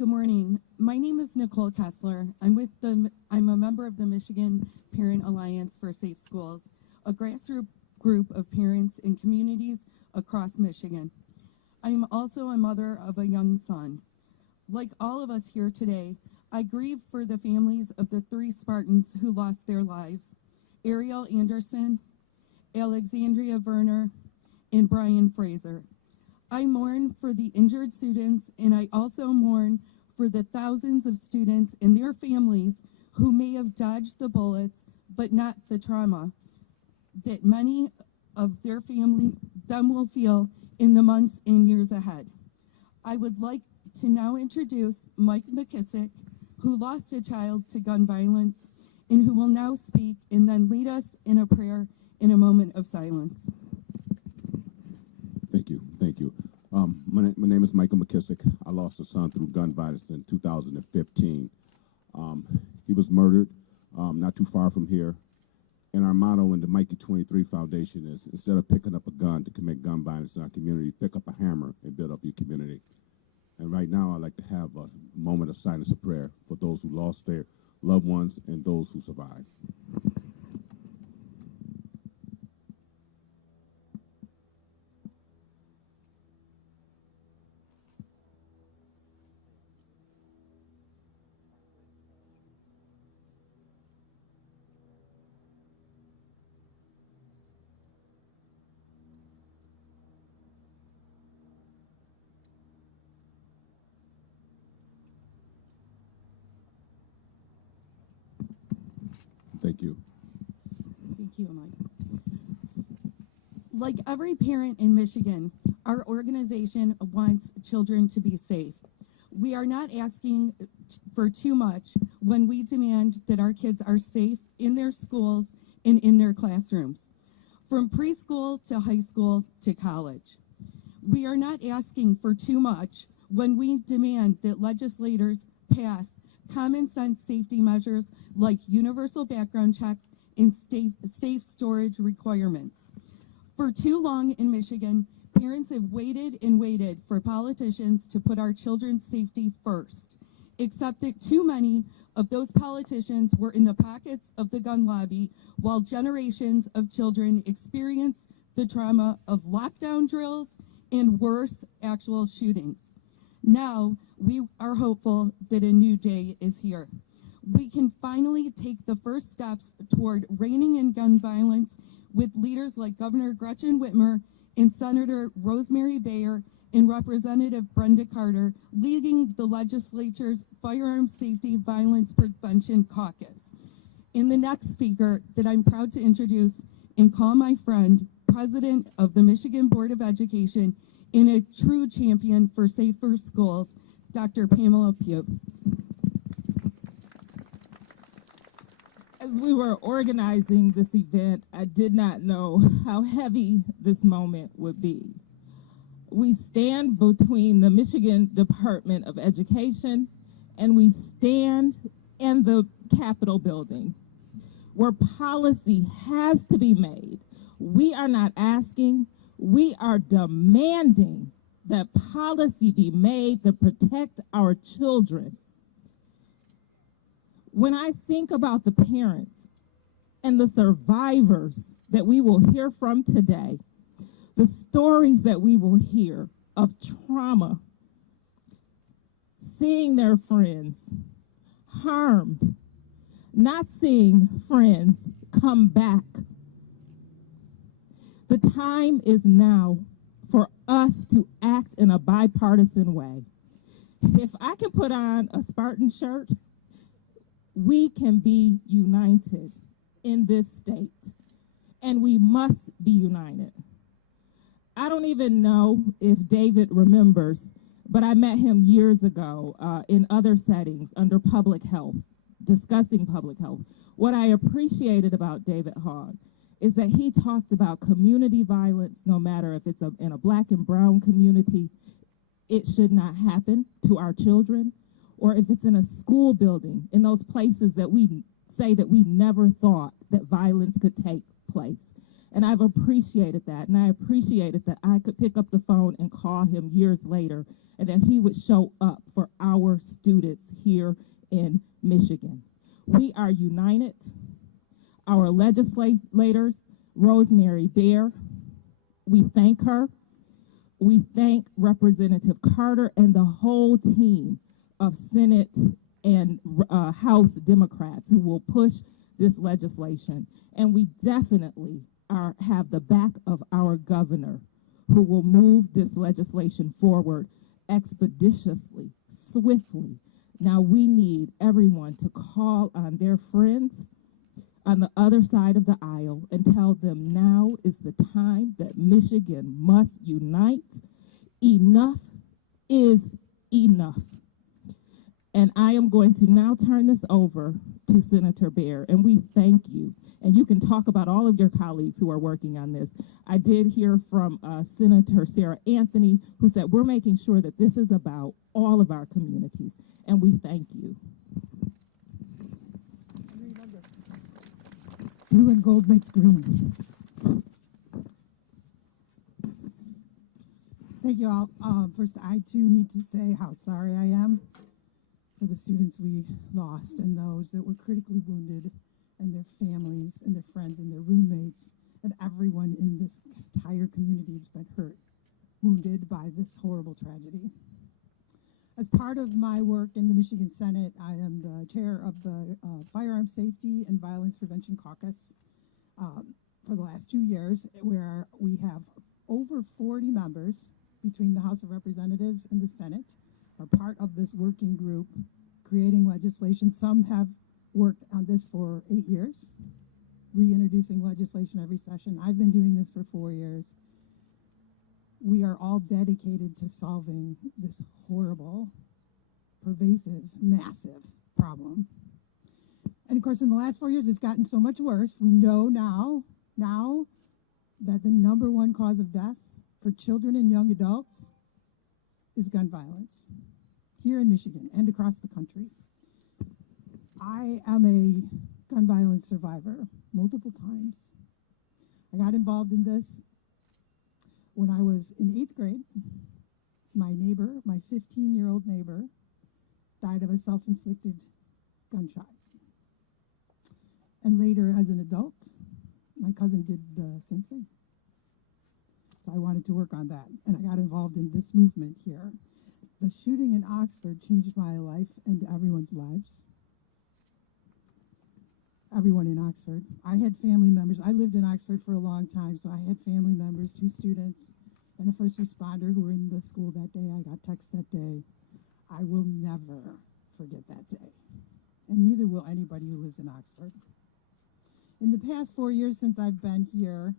Good morning. My name is Nicole Kessler. I'm a member of the Michigan Parent Alliance for Safe Schools, a grassroots group of parents in communities across Michigan. I am also a mother of a young son. Like all of us here today, I grieve for the families of the 3 Spartans who lost their lives: Ariel Anderson, Alexandria Verner, and Brian Fraser. I mourn for the injured students, and I also mourn for the thousands of students and their families who may have dodged the bullets, but not the trauma that many of them will feel in the months and years ahead. I would like to now introduce Mike McKissick, who lost a child to gun violence, and who will now speak and then lead us in a prayer in a moment of silence. Thank you. My name is Michael McKissick. I lost a son through gun violence in 2015. He was murdered not too far from here. And our motto in the Mikey 23 Foundation is, instead of picking up a gun to commit gun violence in our community, pick up a hammer and build up your community. And right now, I'd like to have a moment of silence of prayer for those who lost their loved ones and those who survived. Thank you. Thank you, Mike. Like every parent in Michigan, our organization wants children to be safe. We are not asking for too much when we demand that our kids are safe in their schools and in their classrooms, from preschool to high school to college. We are not asking for too much when we demand that legislators pass common sense safety measures like universal background checks and safe storage requirements. For too long in Michigan, parents have waited and waited for politicians to put our children's safety first, except that too many of those politicians were in the pockets of the gun lobby while generations of children experienced the trauma of lockdown drills and worse, actual shootings. Now, we are hopeful that a new day is here. We can finally take the first steps toward reining in gun violence with leaders like Governor Gretchen Whitmer and Senator Rosemary Bayer and Representative Brenda Carter leading the legislature's Firearms Safety Violence Prevention Caucus. And the next speaker that I'm proud to introduce and call my friend, President of the Michigan Board of Education and a true champion for safer schools, Dr. Pamela Pugh. As we were organizing this event, I did not know how heavy this moment would be. We stand between the Michigan Department of Education and we stand in the Capitol building where policy has to be made. We are not asking, we are demanding that policy be made to protect our children. When I think about the parents and the survivors that we will hear from today, the stories that we will hear of trauma, seeing their friends harmed, not seeing friends come back. The time is now for us to act in a bipartisan way. If I can put on a Spartan shirt, we can be united in this state, and we must be united. I don't even know if David remembers, but I met him years ago in other settings under public health, discussing public health. What I appreciated about David Hogg is that he talked about community violence, no matter if it's in a Black and brown community, it should not happen to our children, or if it's in a school building, in those places that we say that we never thought that violence could take place. And I've appreciated that, and I appreciated that I could pick up the phone and call him years later, and that he would show up for our students here in Michigan. We are united. Our legislators, Rosemary Bear, we thank her. We thank Representative Carter and the whole team of Senate and House Democrats who will push this legislation. And we definitely have the back of our governor who will move this legislation forward expeditiously, swiftly. Now we need everyone to call on their friends on the other side of the aisle and tell them now is the time that Michigan must unite. Enough is enough. And I am going to now turn this over to Senator Bear, and we thank you. And you can talk about all of your colleagues who are working on this. I did hear from Senator Sarah Anthony, who said we're making sure that this is about all of our communities, and we thank you. Blue and gold makes green. Thank you all. First, I too need to say how sorry I am for the students we lost and those that were critically wounded and their families and their friends and their roommates and everyone in this entire community who's been hurt, wounded by this horrible tragedy. As part of my work in the Michigan Senate, I am the chair of the Firearm Safety and Violence Prevention Caucus for the last 2 years, where we have over 40 members between the House of Representatives and the Senate are part of this working group creating legislation. Some have worked on this for 8 years, reintroducing legislation every session. I've been doing this for 4 years. We are all dedicated to solving this horrible, pervasive, massive problem. And of course, in the last 4 years, it's gotten so much worse. We know now that the #1 cause of death for children and young adults is gun violence here in Michigan and across the country. I am a gun violence survivor multiple times. I got involved in this when I was in 8th grade. My neighbor, my 15-year-old neighbor, died of a self-inflicted gunshot. And later, as an adult, my cousin did the same thing. So I wanted to work on that, and I got involved in this movement here. The shooting in Oxford changed my life and everyone's lives. Everyone in Oxford. I had family members. I lived in Oxford for a long time, so I had family members, 2 students, and a first responder who were in the school that day. I got text that day. I will never forget that day, and neither will anybody who lives in Oxford. In the past 4 years since I've been here,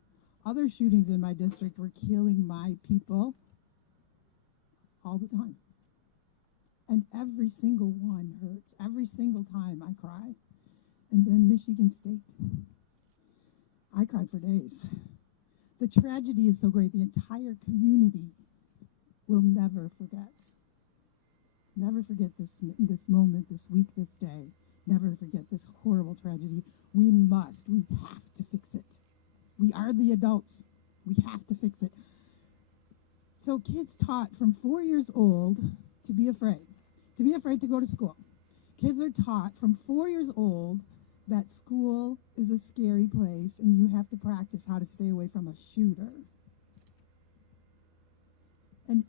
other shootings in my district were killing my people all the time. And every single one hurts. Every single time I cry. And then Michigan State. I cried for days. The tragedy is so great, the entire community will never forget. Never forget this moment, this week, this day. Never forget this horrible tragedy. We have to fix it. We are the adults. We have to fix it. So kids taught from 4 years old to be afraid to go to school. Kids are taught from 4 years old that school is a scary place and you have to practice how to stay away from a shooter. And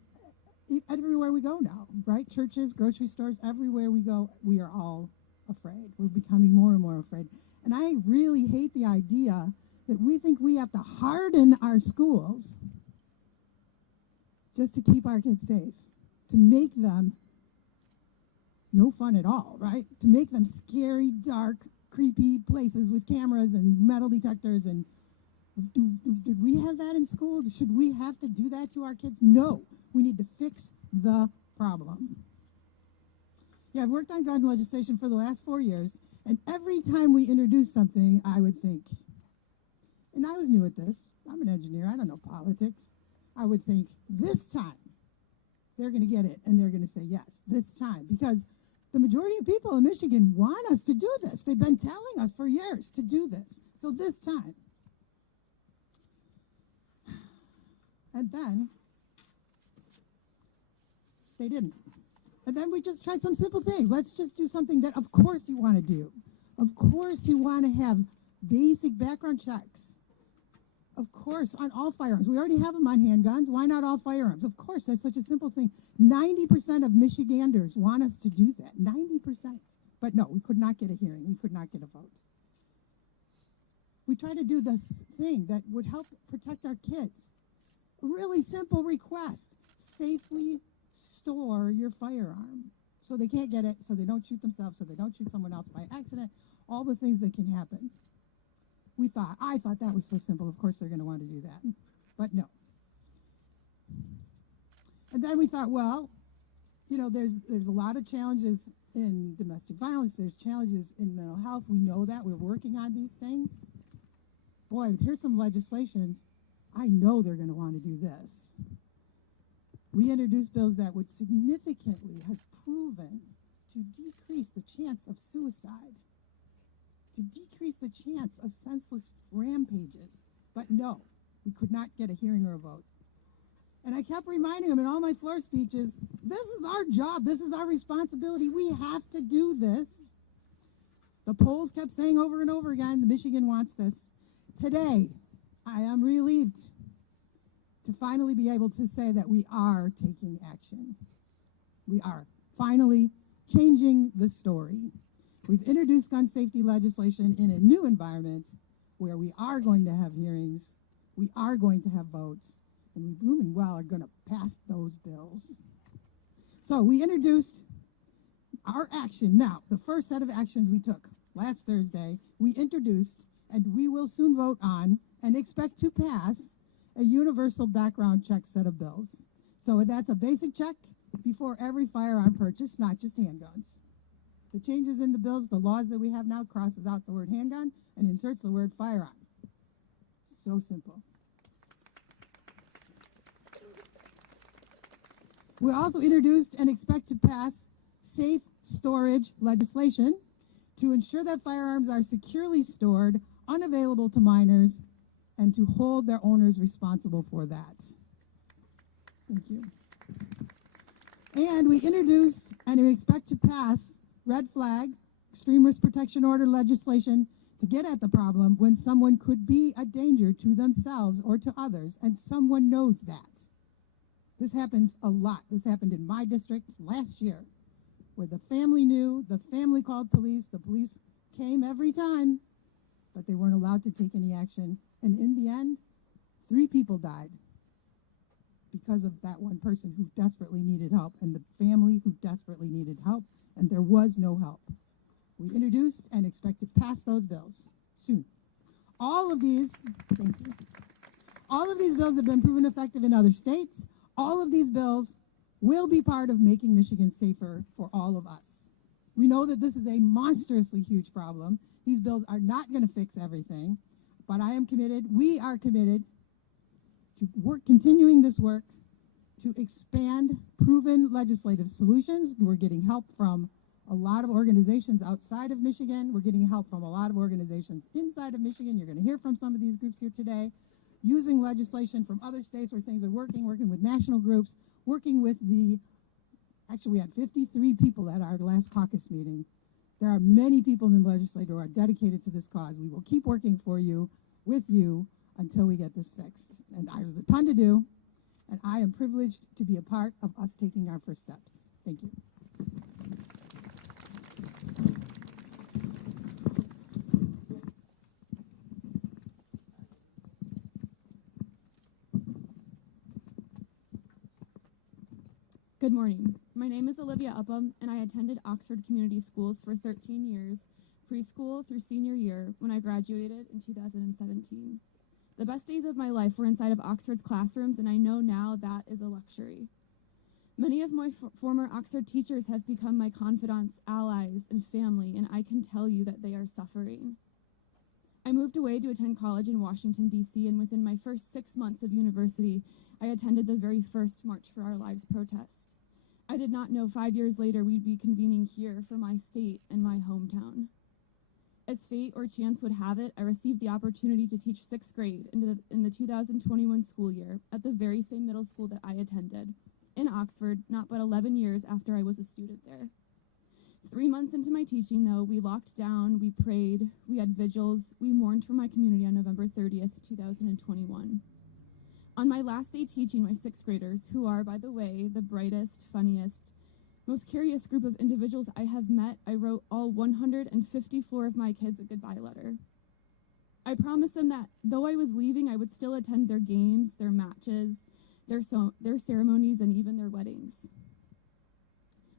everywhere we go now, right? Churches, grocery stores, everywhere we go, we are all afraid. We're becoming more and more afraid. And I really hate the idea that we think we have to harden our schools just to keep our kids safe, to make them no fun at all, right? To make them scary, dark, creepy places with cameras and metal detectors. And did we have that in school? Should we have to do that to our kids? No, we need to fix the problem. Yeah, I've worked on gun legislation for the last 4 years, and every time we introduce something, I would think, and I was new at this, I'm an engineer, I don't know politics, I would think, this time, they're going to get it, and they're going to say yes, this time, because the majority of people in Michigan want us to do this. They've been telling us for years to do this, so this time. And then, they didn't. And then we just tried some simple things. Let's just do something that, of course, you want to do. Of course, you want to have basic background checks. Of course, on all firearms. We already have them on handguns. Why not all firearms? Of course, that's such a simple thing. 90% of Michiganders want us to do that. 90%. But no, we could not get a hearing. We could not get a vote. We try to do this thing that would help protect our kids. A really simple request. Safely store your firearm so they can't get it, so they don't shoot themselves, so they don't shoot someone else by accident, all the things that can happen. I thought that was so simple. Of course they're going to want to do that, but no. And then we thought, well, you know, there's a lot of challenges in domestic violence. There's challenges in mental health. We know that. We're working on these things. Boy, here's some legislation. I know they're going to want to do this. We introduced bills that would significantly has proven to decrease the chance of suicide, to decrease the chance of senseless rampages. But no, we could not get a hearing or a vote. And I kept reminding them in all my floor speeches, this is our job, this is our responsibility, we have to do this. The polls kept saying over and over again, Michigan wants this. Today, I am relieved to finally be able to say that we are taking action. We are finally changing the story. We've introduced gun safety legislation in a new environment where we are going to have hearings, we are going to have votes, and we blooming well are going to pass those bills. So we introduced our action. Now, the first set of actions we took last Thursday, we introduced, and we will soon vote on, and expect to pass, a universal background check set of bills. So that's a basic check before every firearm purchase, not just handguns. The changes in the bills, the laws that we have now, crosses out the word handgun and inserts the word firearm. So simple. We also introduced and expect to pass safe storage legislation to ensure that firearms are securely stored, unavailable to minors, and to hold their owners responsible for that. Thank you. And we introduce and we expect to pass red flag, extreme risk protection order legislation to get at the problem when someone could be a danger to themselves or to others, and someone knows that. This happens a lot. This happened in my district last year, where the family knew, the family called police, the police came every time, but they weren't allowed to take any action. And in the end, 3 people died because of that one person who desperately needed help, and the family who desperately needed help, and there was no help. We introduced and expect to pass those bills soon. All of these, thank you. All of these bills have been proven effective in other states. All of these bills will be part of making Michigan safer for all of us. We know that this is a monstrously huge problem. These bills are not going to fix everything, but I am committed, we are committed to continuing this work to expand proven legislative solutions. We're getting help from a lot of organizations outside of Michigan. We're getting help from a lot of organizations inside of Michigan. You're going to hear from some of these groups here today, using legislation from other states where things are working with national groups, working with actually we had 53 people at our last caucus meeting. There are many people in the legislature who are dedicated to this cause. We will keep working for you, with you, until we get this fixed. And there's a ton to do, and I am privileged to be a part of us taking our first steps. Thank you. Good morning. My name is Olivia Upham, and I attended Oxford Community Schools for 13 years, preschool through senior year, when I graduated in 2017. The best days of my life were inside of Oxford's classrooms, and I know now that is a luxury. Many of my former Oxford teachers have become my confidants, allies, and family, and I can tell you that they are suffering. I moved away to attend college in Washington, D.C., and within my first 6 months of university, I attended the very first March for Our Lives protest. I did not know 5 years later we'd be convening here for my state and my hometown. As fate or chance would have it, I received the opportunity to teach 6th grade in the 2021 school year at the very same middle school that I attended, in Oxford, not but 11 years after I was a student there. 3 months into my teaching, though, we locked down, we prayed, we had vigils, we mourned for my community on November 30th, 2021. On my last day teaching my sixth graders, who are, by the way, the brightest, funniest, most curious group of individuals I have met, I wrote all 154 of my kids a goodbye letter. I promised them that though I was leaving, I would still attend their games, their matches, their ceremonies, and even their weddings.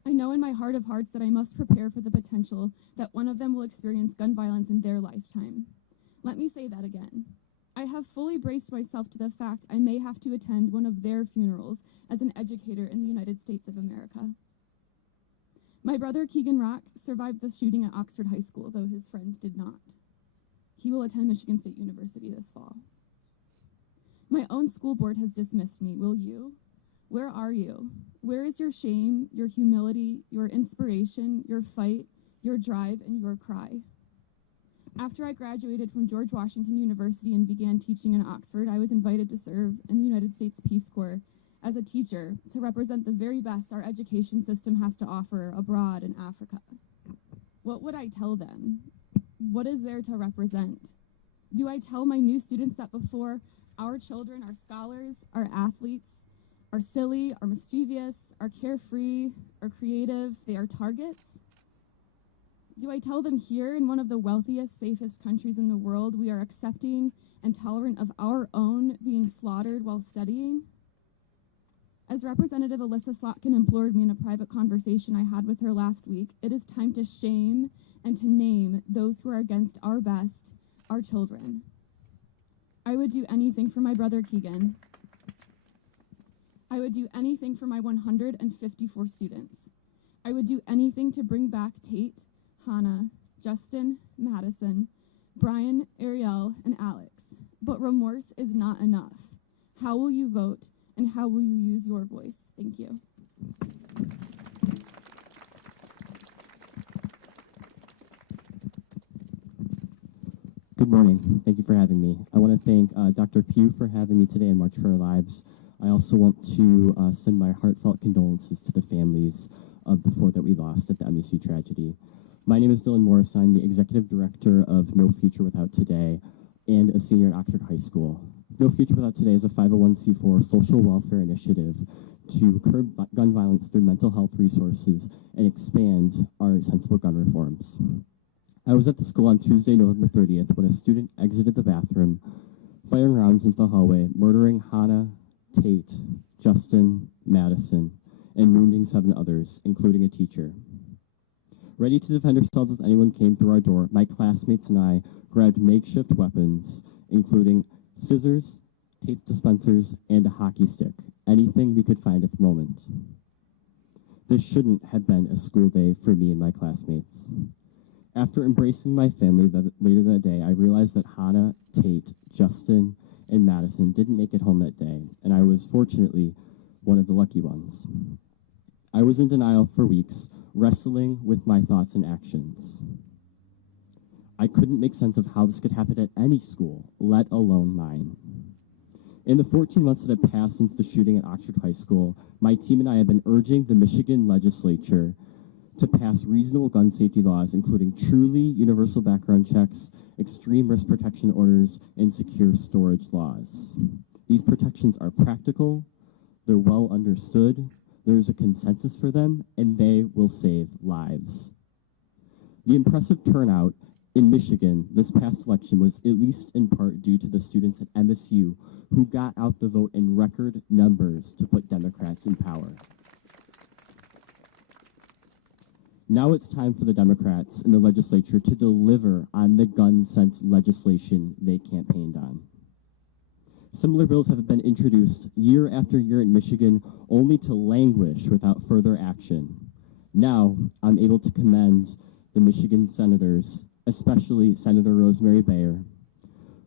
I know in my heart of hearts that I must prepare for the potential that one of them will experience gun violence in their lifetime. Let me say that again. I have fully braced myself to the fact I may have to attend one of their funerals as an educator in the United States of America. My brother Keegan Rock survived the shooting at Oxford High School, though his friends did not. He will attend Michigan State University this fall. My own school board has dismissed me. Will you? Where are you? Where is your shame, your humility, your inspiration, your fight, your drive, and your cry? After I graduated from George Washington University and began teaching in Oxford, I was invited to serve in the United States Peace Corps as a teacher to represent the very best our education system has to offer abroad in Africa. What would I tell them? What is there to represent? Do I tell my new students that before our children are scholars, are athletes, are silly, are mischievous, are carefree, are creative, they are targets? Do I tell them here in one of the wealthiest, safest countries in the world, we are accepting and tolerant of our own being slaughtered while studying? As Representative Alyssa Slotkin implored me in a private conversation I had with her last week, it is time to shame and to name those who are against our best, our children. I would do anything for my brother Keegan. I would do anything for my 154 students. I would do anything to bring back Tate, Hannah, Justin, Madison, Brian, Ariel, and Alex. But remorse is not enough. How will you vote, and how will you use your voice? Thank you. Good morning. Thank you for having me. I want to thank Dr. Pugh for having me today in March for Our Lives. I also want to send my heartfelt condolences to the families of the four that we lost at the MSU tragedy. My name is Dylan Morris. I'm the Executive Director of No Future Without Today and a senior at Oxford High School. No Future Without Today is a 501c4 social welfare initiative to curb gun violence through mental health resources and expand our sensible gun reforms. I was at the school on Tuesday, November 30th, when a student exited the bathroom, firing rounds into the hallway, murdering Hannah, Tate, Justin, Madison, and wounding 7 others, including a teacher. Ready to defend ourselves if anyone came through our door, my classmates and I grabbed makeshift weapons, including scissors, tape dispensers, and a hockey stick, anything we could find at the moment. This shouldn't have been a school day for me and my classmates. After embracing my family later that day, I realized that Hannah, Tate, Justin, and Madison didn't make it home that day, and I was fortunately one of the lucky ones. I was in denial for weeks, wrestling with my thoughts and actions. I couldn't make sense of how this could happen at any school, let alone mine. In the 14 months that have passed since the shooting at Oxford High School, my team and I have been urging the Michigan legislature to pass reasonable gun safety laws, including truly universal background checks, extreme risk protection orders, and secure storage laws. These protections are practical, they're well understood, there's a consensus for them, and they will save lives. The impressive turnout in Michigan this past election was at least in part due to the students at MSU who got out the vote in record numbers to put Democrats in power. Now it's time for the Democrats in the legislature to deliver on the gun sense legislation they campaigned on. Similar bills have been introduced year after year in Michigan, only to languish without further action. Now, I'm able to commend the Michigan senators, especially Senator Rosemary Bayer,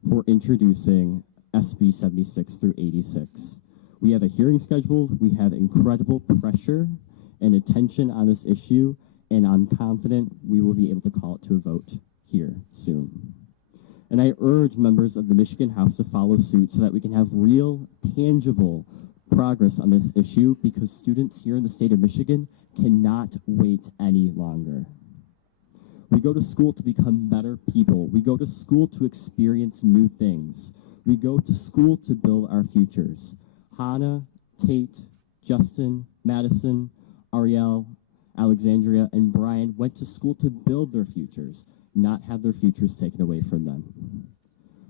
for introducing SB 76 through 86. We have a hearing scheduled, we have incredible pressure and attention on this issue, and I'm confident we will be able to call it to a vote here soon. And I urge members of the Michigan House to follow suit so that we can have real, tangible progress on this issue because students here in the state of Michigan cannot wait any longer. We go to school to become better people. We go to school to experience new things. We go to school to build our futures. Hannah, Tate, Justin, Madison, Ariel, Alexandria, and Brian went to school to build their futures, not have their futures taken away from them.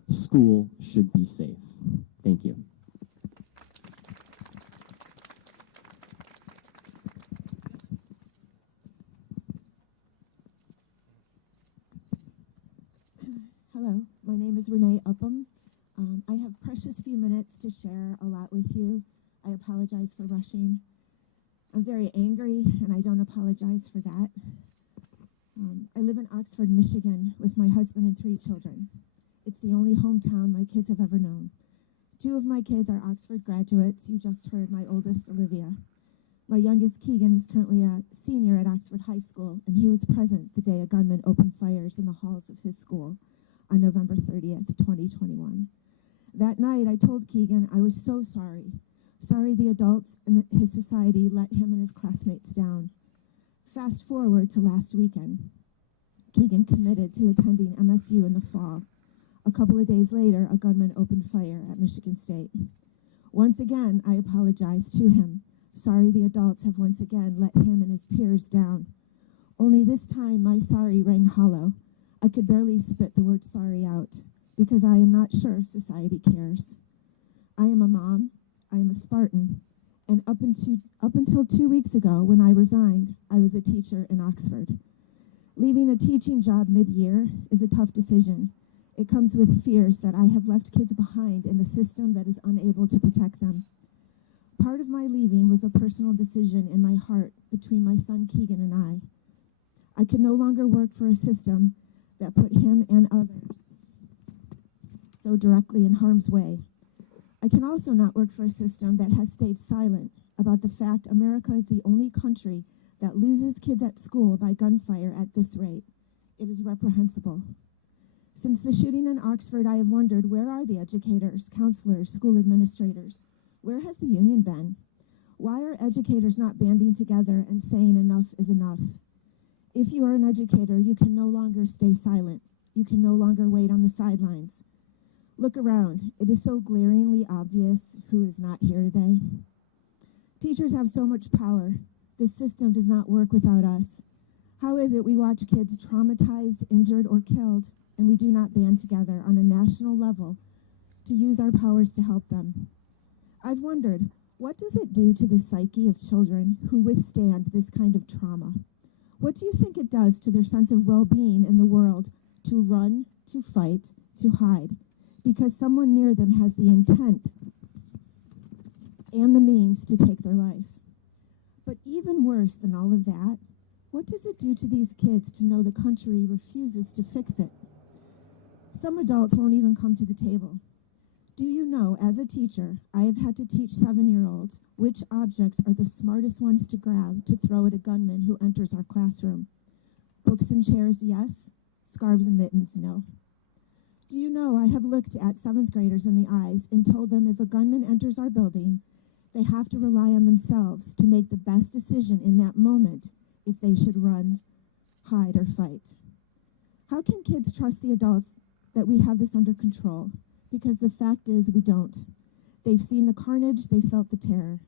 School should be safe. Thank you. Hello, my name is Renee Upham. I have precious few minutes to share a lot with you. I apologize for rushing. I'm very angry, and I don't apologize for that. I live in Oxford, Michigan, with my husband and 3 children. It's the only hometown my kids have ever known. 2 of my kids are Oxford graduates. You just heard my oldest, Olivia. My youngest, Keegan, is currently a senior at Oxford High School, and he was present the day a gunman opened fires in the halls of his school on November 30th, 2021. That night, I told Keegan I was so sorry. Sorry the adults in his society let him and his classmates down. Fast forward to last weekend. Keegan committed to attending MSU in the fall. A couple of days later, a gunman opened fire at Michigan State. Once again, I apologized to him. Sorry the adults have once again let him and his peers down. Only this time, my sorry rang hollow. I could barely spit the word sorry out because I am not sure society cares. I am a mom, I am a Spartan, and up until 2 weeks ago when I resigned, I was a teacher in Oxford. Leaving a teaching job mid-year is a tough decision. It comes with fears that I have left kids behind in a system that is unable to protect them. Part of my leaving was a personal decision in my heart between my son Keegan and I. I could no longer work for a system that put him and others so directly in harm's way. I can also not work for a system that has stayed silent about the fact America is the only country that loses kids at school by gunfire at this rate. It is reprehensible. Since the shooting in Oxford, I have wondered, where are the educators, counselors, school administrators? Where has the union been? Why are educators not banding together and saying enough is enough? If you are an educator, you can no longer stay silent. You can no longer wait on the sidelines. Look around. It is so glaringly obvious who is not here today. Teachers have so much power. This system does not work without us. How is it we watch kids traumatized, injured, or killed, and we do not band together on a national level to use our powers to help them? I've wondered, what does it do to the psyche of children who withstand this kind of trauma? What do you think it does to their sense of well-being in the world to run, to fight, to hide, because someone near them has the intent and the means to take their life? But even worse than all of that, what does it do to these kids to know the country refuses to fix it? Some adults won't even come to the table. Do you know, as a teacher, I have had to teach 7-year-olds which objects are the smartest ones to grab to throw at a gunman who enters our classroom? Books and chairs, yes. Scarves and mittens, no. Do you know I have looked at 7th graders in the eyes and told them if a gunman enters our building, they have to rely on themselves to make the best decision in that moment if they should run, hide, or fight? How can kids trust the adults that we have this under control? Because the fact is we don't. They've seen the carnage, they felt the terror.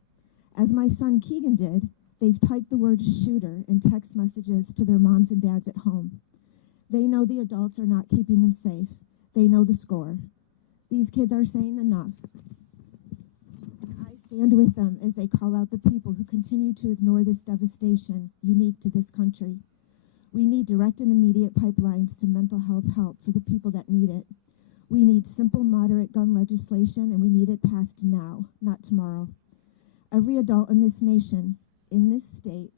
As my son Keegan did, they've typed the word shooter in text messages to their moms and dads at home. They know the adults are not keeping them safe. They know the score. These kids are saying enough. I stand with them as they call out the people who continue to ignore this devastation unique to this country. We need direct and immediate pipelines to mental health help for the people that need it. We need simple, moderate gun legislation, and we need it passed now, not tomorrow. Every adult in this nation, in this state,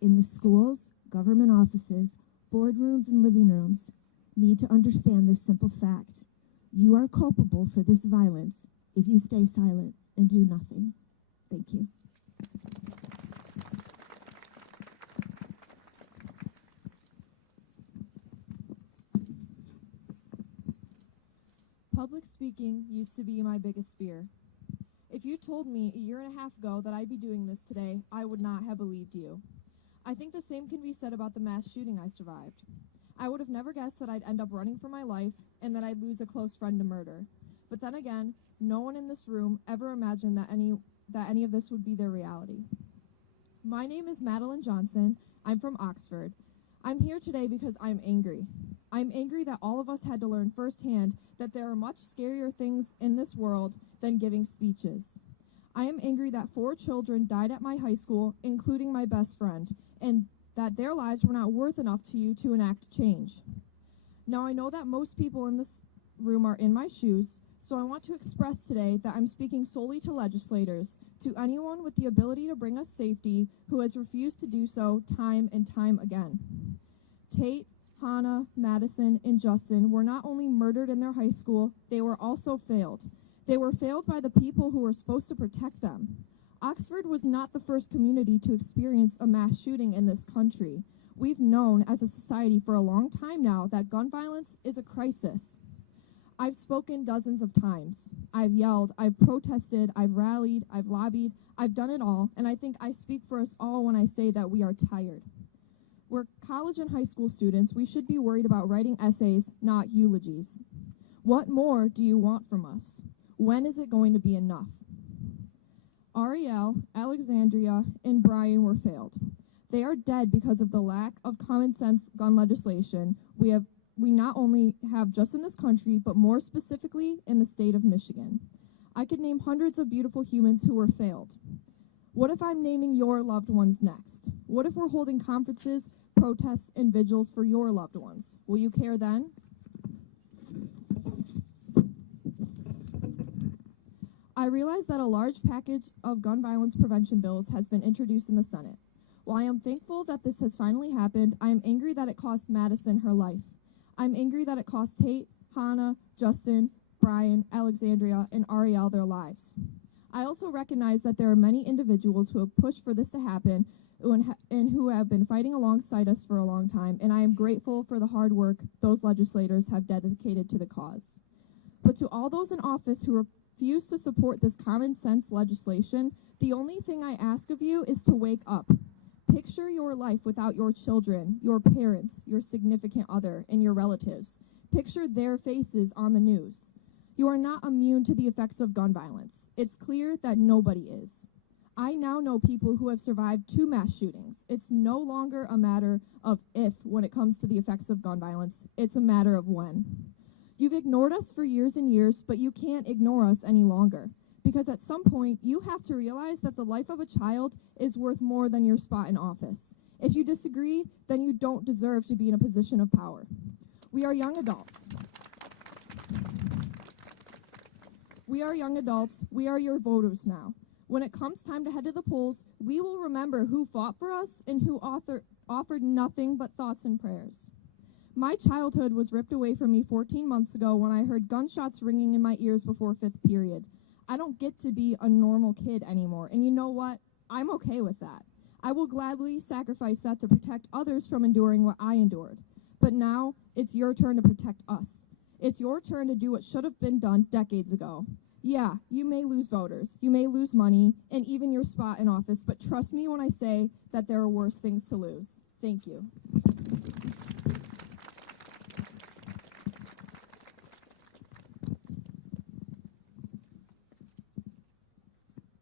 in the schools, government offices, boardrooms, and living rooms need to understand this simple fact. You are culpable for this violence if you stay silent and do nothing. Thank you. Public speaking used to be my biggest fear. If you told me a year and a half ago that I'd be doing this today, I would not have believed you. I think the same can be said about the mass shooting I survived. I would have never guessed that I'd end up running for my life and that I'd lose a close friend to murder. But then again, no one in this room ever imagined that any of this would be their reality. My name is Madeline Johnson. I'm from Oxford. I'm here today because I'm angry. I'm angry that all of us had to learn firsthand that there are much scarier things in this world than giving speeches. I am angry that 4 children died at my high school, including my best friend, and that their lives were not worth enough to you to enact change. Now, I know that most people in this room are in my shoes, so I want to express today that I'm speaking solely to legislators, to anyone with the ability to bring us safety who has refused to do so time and time again. Tate, Hannah, Madison, and Justin were not only murdered in their high school, they were also failed. They were failed by the people who were supposed to protect them. Oxford was not the first community to experience a mass shooting in this country. We've known as a society for a long time now that gun violence is a crisis. I've spoken dozens of times. I've yelled, I've protested, I've rallied, I've lobbied, I've done it all, and I think I speak for us all when I say that we are tired. We're college and high school students. We should be worried about writing essays, not eulogies. What more do you want from us? When is it going to be enough? Ariel, Alexandria, and Brian were failed. They are dead because of the lack of common sense gun legislation we not only have just in this country, but more specifically in the state of Michigan. I could name hundreds of beautiful humans who were failed. What if I'm naming your loved ones next? What if we're holding conferences, protests, and vigils for your loved ones? Will you care then? I realize that a large package of gun violence prevention bills has been introduced in the Senate. While I am thankful that this has finally happened, I am angry that it cost Madison her life. I'm angry that it cost Tate, Hannah, Justin, Brian, Alexandria, and Ariel their lives. I also recognize that there are many individuals who have pushed for this to happen and who have been fighting alongside us for a long time, and I am grateful for the hard work those legislators have dedicated to the cause. But to all those in office who refuse to support this common sense legislation, the only thing I ask of you is to wake up. Picture your life without your children, your parents, your significant other, and your relatives. Picture their faces on the news. You are not immune to the effects of gun violence. It's clear that nobody is. I now know people who have survived 2 mass shootings. It's no longer a matter of if when it comes to the effects of gun violence. It's a matter of when. You've ignored us for years and years, but you can't ignore us any longer. Because at some point, you have to realize that the life of a child is worth more than your spot in office. If you disagree, then you don't deserve to be in a position of power. We are young adults. We are young adults. We are your voters now. When it comes time to head to the polls, we will remember who fought for us and who offered nothing but thoughts and prayers. My childhood was ripped away from me 14 months ago when I heard gunshots ringing in my ears before 5th period. I don't get to be a normal kid anymore, and you know what? I'm okay with that. I will gladly sacrifice that to protect others from enduring what I endured. But now, it's your turn to protect us. It's your turn to do what should have been done decades ago. Yeah, you may lose voters, you may lose money, and even your spot in office, but trust me when I say that there are worse things to lose. Thank you.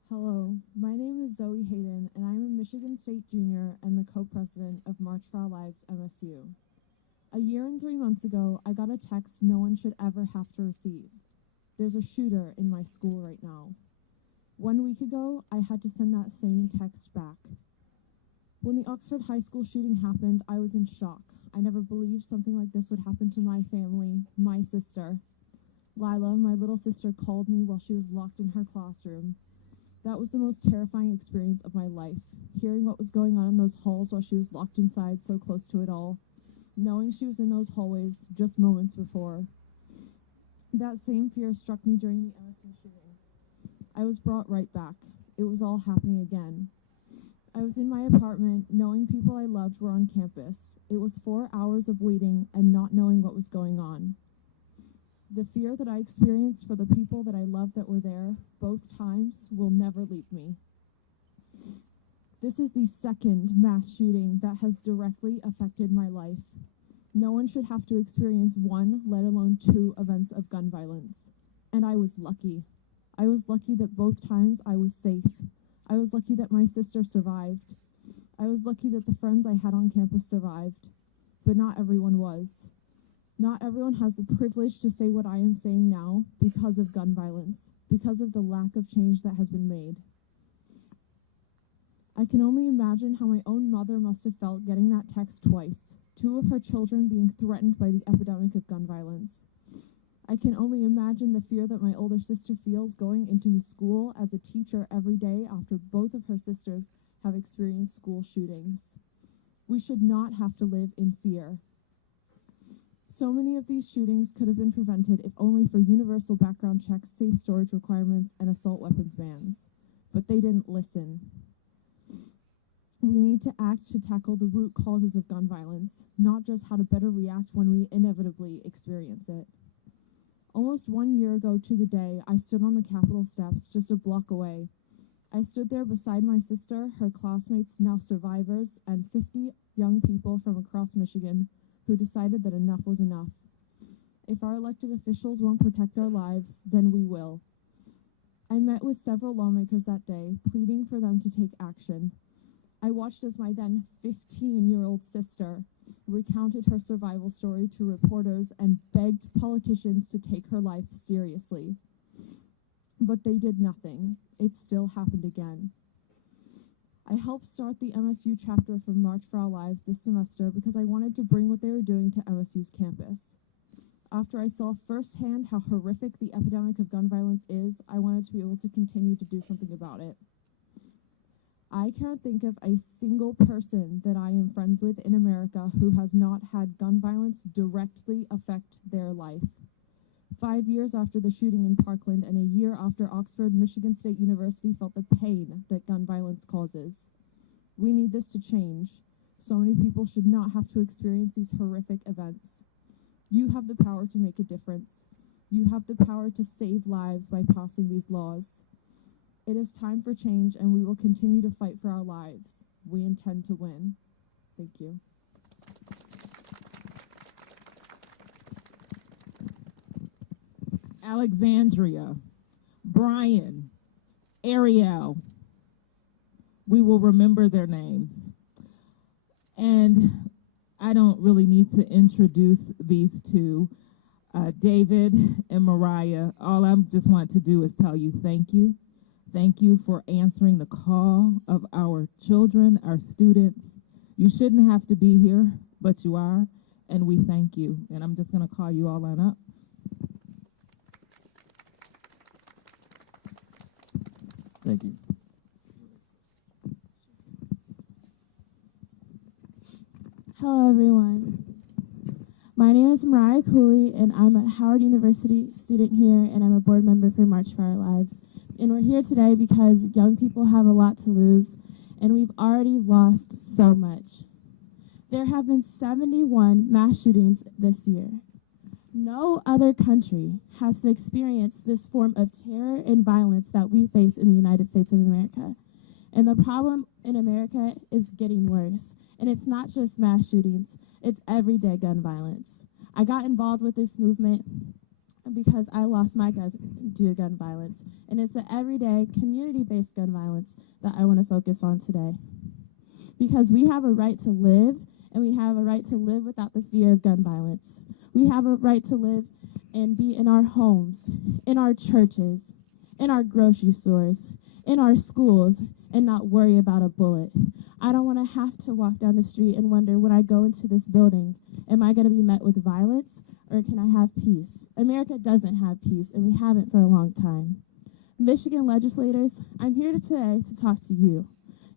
Hello, my name is Zoe Hayden, and I'm a Michigan State junior and the co-president of March for Our Lives MSU. A year and 3 months ago, I got a text no one should ever have to receive. There's a shooter in my school right now. 1 week ago, I had to send that same text back. When the Oxford High School shooting happened, I was in shock. I never believed something like this would happen to my family, my sister. Lila, my little sister, called me while she was locked in her classroom. That was the most terrifying experience of my life, hearing what was going on in those halls while she was locked inside so close to it all, knowing she was in those hallways just moments before. That same fear struck me during the MSU shooting. I was brought right back. It was all happening again. I was in my apartment, knowing people I loved were on campus. It was 4 hours of waiting and not knowing what was going on. The fear that I experienced for the people that I loved that were there both times will never leave me. This is the second mass shooting that has directly affected my life. No one should have to experience one, let alone two, events of gun violence. And I was lucky. I was lucky that both times I was safe. I was lucky that my sister survived. I was lucky that the friends I had on campus survived. But not everyone was. Not everyone has the privilege to say what I am saying now because of gun violence, because of the lack of change that has been made. I can only imagine how my own mother must have felt getting that text twice, two of her children being threatened by the epidemic of gun violence. I can only imagine the fear that my older sister feels going into school as a teacher every day after both of her sisters have experienced school shootings. We should not have to live in fear. So many of these shootings could have been prevented if only for universal background checks, safe storage requirements, and assault weapons bans. But they didn't listen. We need to act to tackle the root causes of gun violence, not just how to better react when we inevitably experience it. Almost 1 year ago to the day, I stood on the Capitol steps just a block away. I stood there beside my sister, her classmates, now survivors, and 50 young people from across Michigan who decided that enough was enough. If our elected officials won't protect our lives, then we will. I met with several lawmakers that day, pleading for them to take action. I watched as my then 15-year-old sister recounted her survival story to reporters and begged politicians to take her life seriously. But they did nothing. It still happened again. I helped start the MSU chapter for March for Our Lives this semester because I wanted to bring what they were doing to MSU's campus. After I saw firsthand how horrific the epidemic of gun violence is, I wanted to be able to continue to do something about it. I can't think of a single person that I am friends with in America who has not had gun violence directly affect their life. 5 years after the shooting in Parkland and a year after Oxford, Michigan State University felt the pain that gun violence causes. We need this to change. So many people should not have to experience these horrific events. You have the power to make a difference. You have the power to save lives by passing these laws. It is time for change, and we will continue to fight for our lives. We intend to win. Thank you. Alexandria, Brian, Ariel. We will remember their names. And I don't really need to introduce these two, David and Mariah. All I just want to do is tell you thank you. Thank you for answering the call of our children, our students. You shouldn't have to be here, but you are, and we thank you. And I'm just going to call you all on up. Thank you. Hello, everyone. My name is Mariah Cooley, and I'm a Howard University student here, and I'm a board member for March for Our Lives. And we're here today because young people have a lot to lose, and we've already lost so much. There have been 71 mass shootings this year. No other country has to experience this form of terror and violence that we face in the United States of America. And the problem in America is getting worse. And it's not just mass shootings, it's everyday gun violence. I got involved with this movement because I lost my cousin due to gun violence. And it's the everyday, community-based gun violence that I want to focus on today. Because we have a right to live, and we have a right to live without the fear of gun violence. We have a right to live and be in our homes, in our churches, in our grocery stores, in our schools, and not worry about a bullet. I don't want to have to walk down the street and wonder when I go into this building, am I going to be met with violence or can I have peace? America doesn't have peace, and we haven't for a long time. Michigan legislators, I'm here today to talk to you.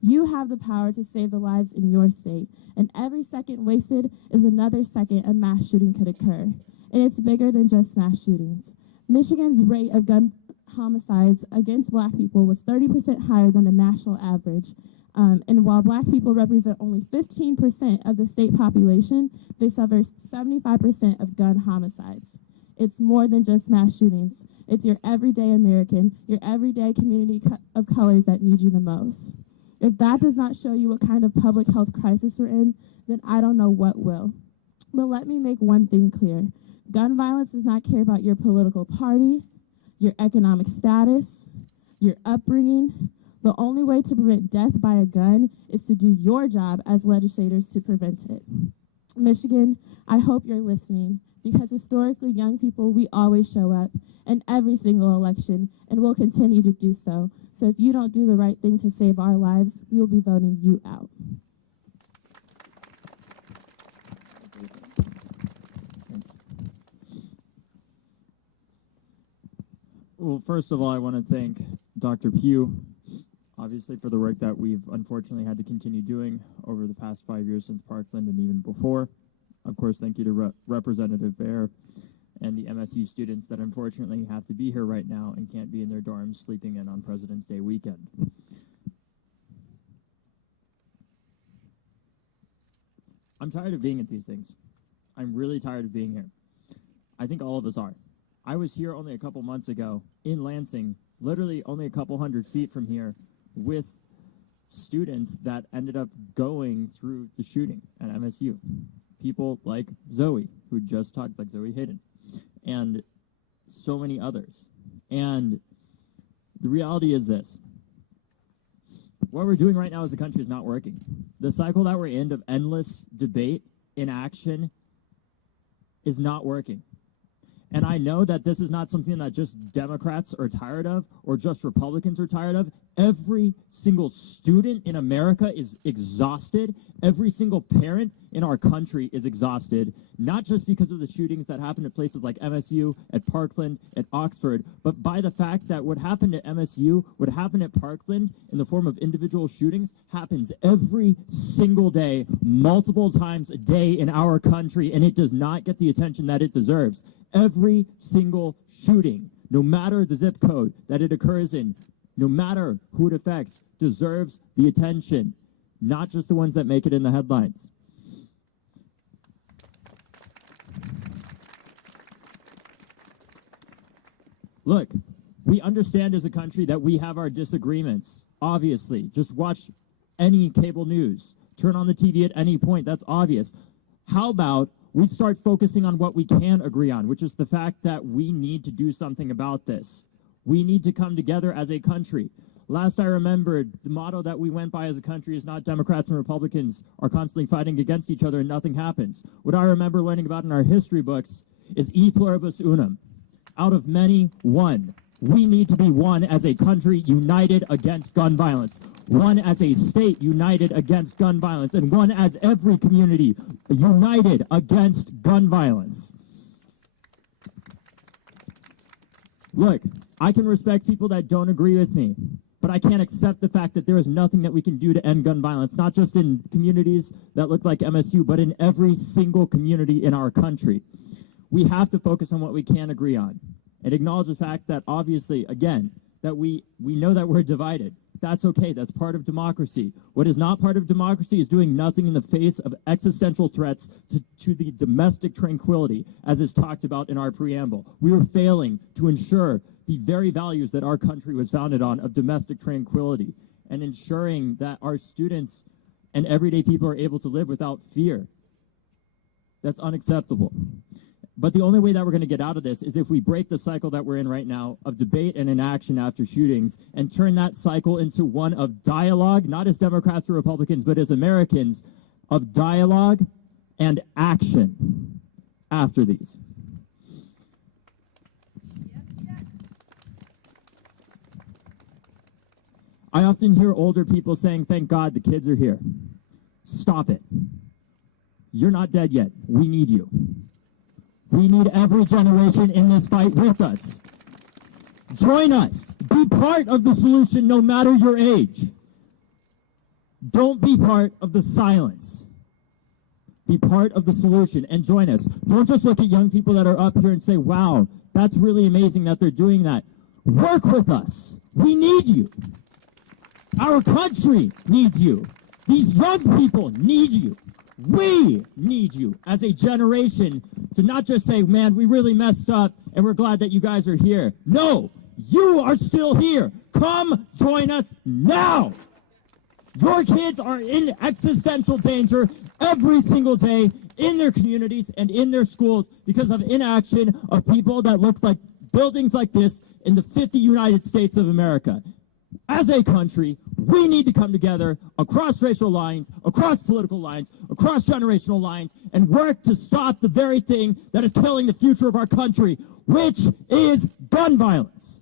You have the power to save the lives in your state, and every second wasted is another second a mass shooting could occur. And it's bigger than just mass shootings. Michigan's rate of gun homicides against Black people was 30% higher than the national average. And while Black people represent only 15% of the state population, they suffer 75% of gun homicides. It's more than just mass shootings. It's your everyday American, your everyday community of colors that need you the most. If that does not show you what kind of public health crisis we're in, then I don't know what will. But let me make one thing clear. Gun violence does not care about your political party, your economic status, your upbringing. The only way to prevent death by a gun is to do your job as legislators to prevent it. Michigan, I hope you're listening, because historically young people, we always show up in every single election and will continue to do so. So if you don't do the right thing to save our lives, we will be voting you out. Thanks. Well, first of all, I want to thank Dr. Pugh, obviously, for the work that we've unfortunately had to continue doing over the past 5 years since Parkland and even before. Of course, thank you to Representative Baer and the MSU students that unfortunately have to be here right now and can't be in their dorms sleeping in on President's Day weekend. I'm tired of being at these things. I'm really tired of being here. I think all of us are. I was here only a couple months ago in Lansing, literally only a couple 100 feet from here, with students that ended up going through the shooting at MSU. People like Zoe, who just talked, like Zoe Hayden, and so many others. And the reality is this. What we're doing right now as a country is not working. The cycle that we're in of endless debate, inaction, is not working. And I know that this is not something that just Democrats are tired of or just Republicans are tired of. Every single student in America is exhausted. Every single parent in our country is exhausted, not just because of the shootings that happened at places like MSU, at Parkland, at Oxford, but by the fact that what happened at MSU, what happened at Parkland in the form of individual shootings happens every single day, multiple times a day in our country, and it does not get the attention that it deserves. Every single shooting, no matter the zip code that it occurs in, no matter who it affects, deserves the attention, not just the ones that make it in the headlines. Look, we understand as a country that we have our disagreements, obviously. Just watch any cable news. Turn on the TV at any point, that's obvious. How about we start focusing on what we can agree on, which is the fact that we need to do something about this. We need to come together as a country. Last I remembered, the motto that we went by as a country is not Democrats and Republicans are constantly fighting against each other and nothing happens. What I remember learning about in our history books is e pluribus unum. Out of many, one. We need to be one as a country united against gun violence. One as a state united against gun violence. And one as every community united against gun violence. Look, I can respect people that don't agree with me, but I can't accept the fact that there is nothing that we can do to end gun violence, not just in communities that look like MSU, but in every single community in our country. We have to focus on what we can agree on and acknowledge the fact that, obviously, again, that we know that we're divided. That's okay. That's part of democracy. What is not part of democracy is doing nothing in the face of existential threats to the domestic tranquility, as is talked about in our preamble. We are failing to ensure the very values that our country was founded on of domestic tranquility and ensuring that our students and everyday people are able to live without fear. That's unacceptable. But the only way that we're going to get out of this is if we break the cycle that we're in right now of debate and inaction after shootings and turn that cycle into one of dialogue, not as Democrats or Republicans, but as Americans, of dialogue and action after these. I often hear older people saying, "Thank God the kids are here." Stop it. You're not dead yet. We need you. We need every generation in this fight with us. Join us. Be part of the solution no matter your age. Don't be part of the silence. Be part of the solution and join us. Don't just look at young people that are up here and say, "Wow, that's really amazing that they're doing that." Work with us. We need you. Our country needs you. These young people need you. We need you as a generation to not just say, man, we really messed up and we're glad that you guys are here. No, you are still here. Come join us now. Your kids are in existential danger every single day in their communities and in their schools because of inaction of people that look like buildings like this in the 50 United States of America. As a country, we need to come together across racial lines, across political lines, across generational lines, and work to stop the very thing that is killing the future of our country, which is gun violence.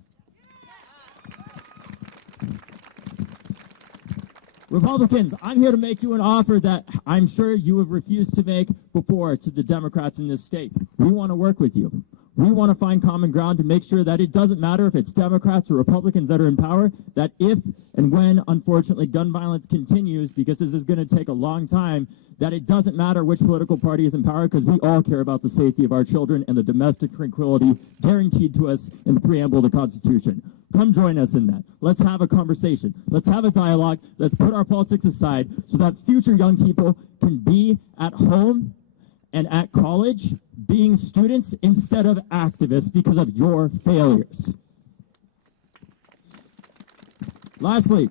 Republicans, I'm here to make you an offer that I'm sure you have refused to make before to the Democrats in this state. We want to work with you. We want to find common ground to make sure that it doesn't matter if it's Democrats or Republicans that are in power, that if and when, unfortunately, gun violence continues, because this is going to take a long time, that it doesn't matter which political party is in power, because we all care about the safety of our children and the domestic tranquility guaranteed to us in the preamble of the Constitution. Come join us in that. Let's have a conversation. Let's have a dialogue. Let's put our politics aside so that future young people can be at home and at college being students instead of activists because of your failures. Lastly,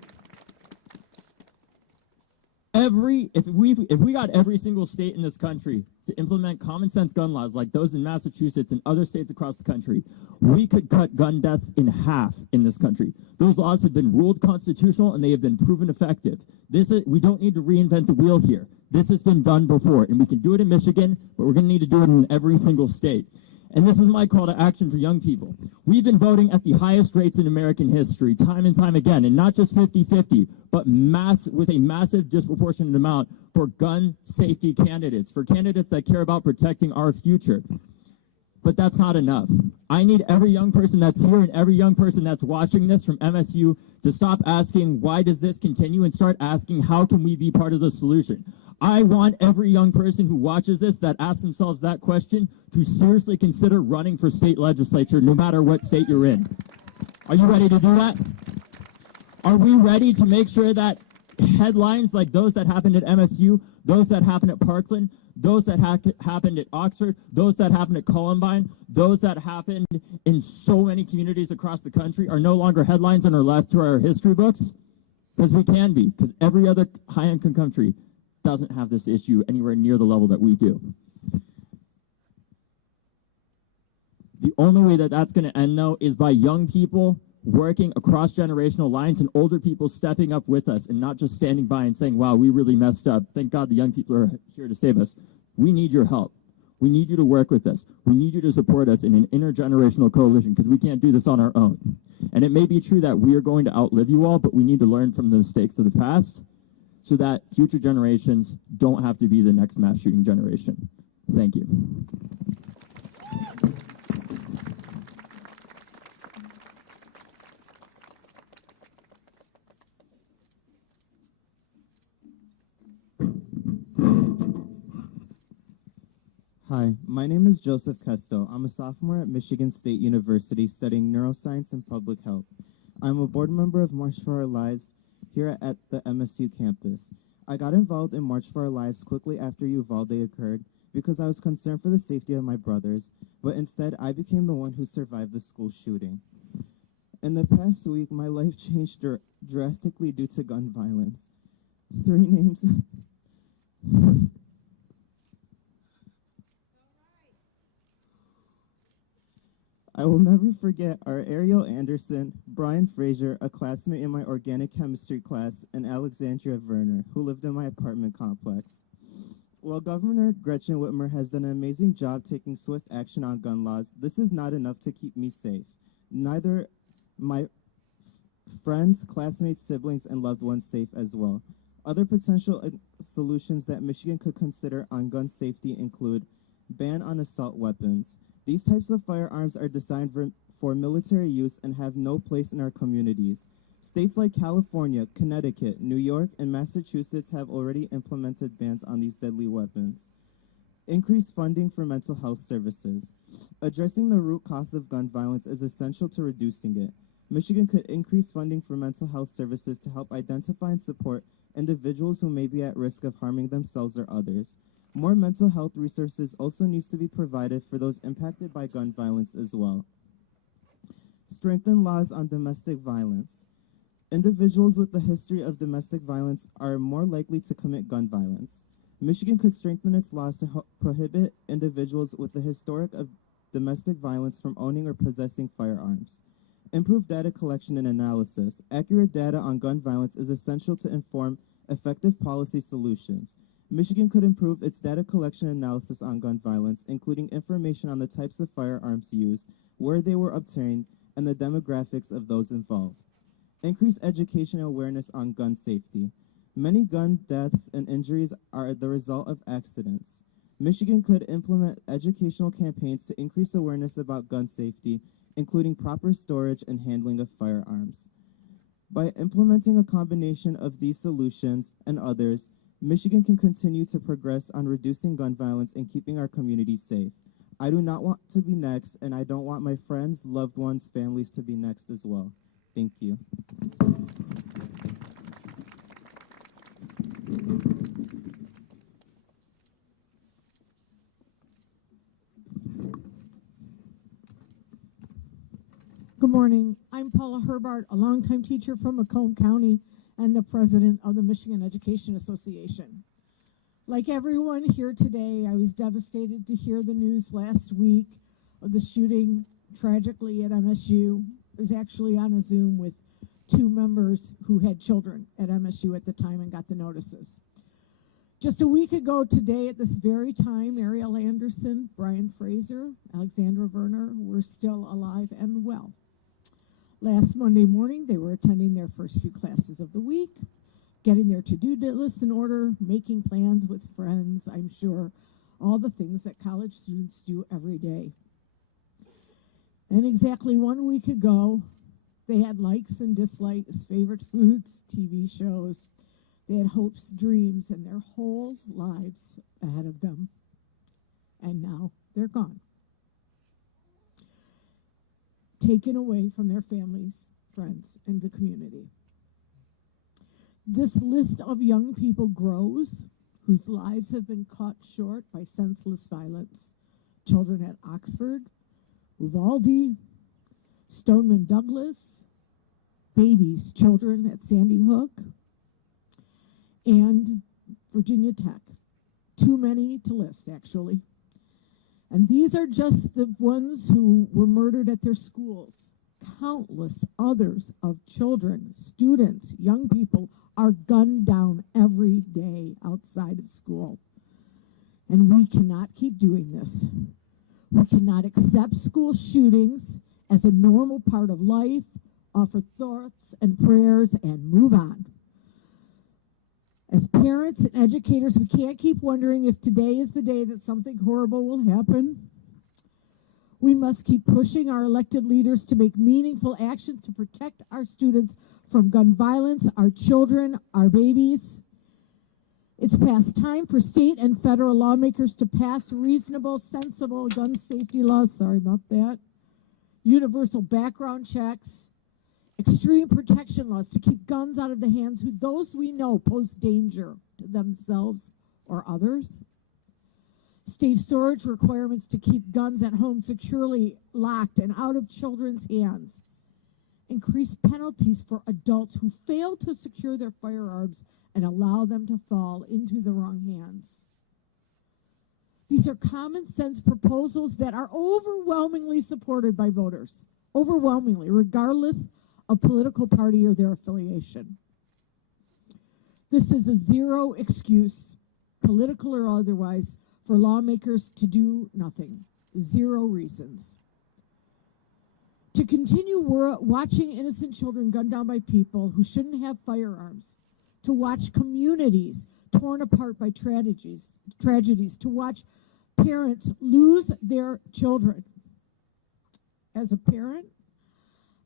if we got every single state in this country to implement common sense gun laws like those in Massachusetts and other states across the country, we could cut gun deaths in half in this country. Those laws have been ruled constitutional and they have been proven effective. We don't need to reinvent the wheel here. This has been done before, and we can do it in Michigan, but we're going to need to do it in every single state. And this is my call to action for young people. We've been voting at the highest rates in American history, time and time again, and not just 50-50, but with a massive disproportionate amount for gun safety candidates, for candidates that care about protecting our future. But that's not enough. I need every young person that's here and every young person that's watching this from MSU to stop asking, why does this continue, and start asking, how can we be part of the solution? I want every young person who watches this that asks themselves that question to seriously consider running for state legislature, no matter what state you're in. Are you ready to do that? Are we ready to make sure that headlines like those that happened at MSU, those that happened at Parkland, those that happened at Oxford, those that happened at Columbine, those that happened in so many communities across the country are no longer headlines and are left to our history books? Because we can be, because every other high-income country doesn't have this issue anywhere near the level that we do. The only way that that's going to end, though, is by young people working across generational lines and older people stepping up with us and not just standing by and saying, wow, we really messed up. Thank God the young people are here to save us. We need your help. We need you to work with us. We need you to support us in an intergenerational coalition because we can't do this on our own. And it may be true that we are going to outlive you all, but we need to learn from the mistakes of the past so that future generations don't have to be the next mass shooting generation. Thank you. Hi, my name is Joseph Kesto. I'm a sophomore at Michigan State University studying neuroscience and public health. I'm a board member of March for Our Lives here at the MSU campus. I got involved in March for Our Lives quickly after Uvalde occurred because I was concerned for the safety of my brothers, but instead I became the one who survived the school shooting. In the past week, my life changed drastically due to gun violence. 3 names... I will never forget our Ariel Anderson, Brian Frazier, a classmate in my organic chemistry class, and Alexandria Werner, who lived in my apartment complex. While Governor Gretchen Whitmer has done an amazing job taking swift action on gun laws, this is not enough to keep me safe. Neither my friends, classmates, siblings, and loved ones safe as well. Other potential solutions that Michigan could consider on gun safety include ban on assault weapons. These types of firearms are designed for military use and have no place in our communities. States like California, Connecticut, New York, and Massachusetts have already implemented bans on these deadly weapons. Increase funding for mental health services. Addressing the root cause of gun violence is essential to reducing it. Michigan could increase funding for mental health services to help identify and support individuals who may be at risk of harming themselves or others. More mental health resources also needs to be provided for those impacted by gun violence as well. Strengthen laws on domestic violence. Individuals with a history of domestic violence are more likely to commit gun violence. Michigan could strengthen its laws to prohibit individuals with a historic of domestic violence from owning or possessing firearms. Improve data collection and analysis. Accurate data on gun violence is essential to inform effective policy solutions. Michigan could improve its data collection and analysis on gun violence, including information on the types of firearms used, where they were obtained, and the demographics of those involved. Increase education and awareness on gun safety. Many gun deaths and injuries are the result of accidents. Michigan could implement educational campaigns to increase awareness about gun safety, including proper storage and handling of firearms. By implementing a combination of these solutions and others, Michigan can continue to progress on reducing gun violence and keeping our communities safe. I do not want to be next, and I don't want my friends, loved ones, families to be next as well. Thank you. Good morning. I'm Paula Herbart, a longtime teacher from Macomb County and the president of the Michigan Education Association. Like everyone here today, I was devastated to hear the news last week of the shooting tragically at MSU. I was actually on a Zoom with two members who had children at MSU at the time and got the notices. Just a week ago today at this very time, Ariel Anderson, Brian Fraser, Alexandra Werner were still alive and well. Last Monday morning, they were attending their first few classes of the week, getting their to-do lists in order, making plans with friends, I'm sure, all the things that college students do every day. And exactly 1 week ago, they had likes and dislikes, favorite foods, TV shows. They had hopes, dreams, and their whole lives ahead of them. And now they're gone. Taken away from their families, friends, and the community. This list of young people grows, whose lives have been cut short by senseless violence. Children at Oxford, Uvalde, Stoneman Douglas, babies, children at Sandy Hook, and Virginia Tech. Too many to list, actually. And these are just the ones who were murdered at their schools. Countless others of children, students, young people are gunned down every day outside of school. And we cannot keep doing this. We cannot accept school shootings as a normal part of life, offer thoughts and prayers, and move on. As parents and educators, we can't keep wondering if today is the day that something horrible will happen. We must keep pushing our elected leaders to make meaningful actions to protect our students from gun violence, our children, our babies. It's past time for state and federal lawmakers to pass reasonable, sensible gun safety laws. Sorry about that. Universal background checks. Extreme protection laws to keep guns out of the hands of those we know pose danger to themselves or others. Safe storage requirements to keep guns at home securely locked and out of children's hands. Increase penalties for adults who fail to secure their firearms and allow them to fall into the wrong hands. These are common sense proposals that are overwhelmingly supported by voters, overwhelmingly, regardless of political party or their affiliation. This is a zero excuse, political or otherwise, for lawmakers to do nothing. Zero reasons. To continue watching innocent children gunned down by people who shouldn't have firearms, to watch communities torn apart by tragedies, to watch parents lose their children. As a parent,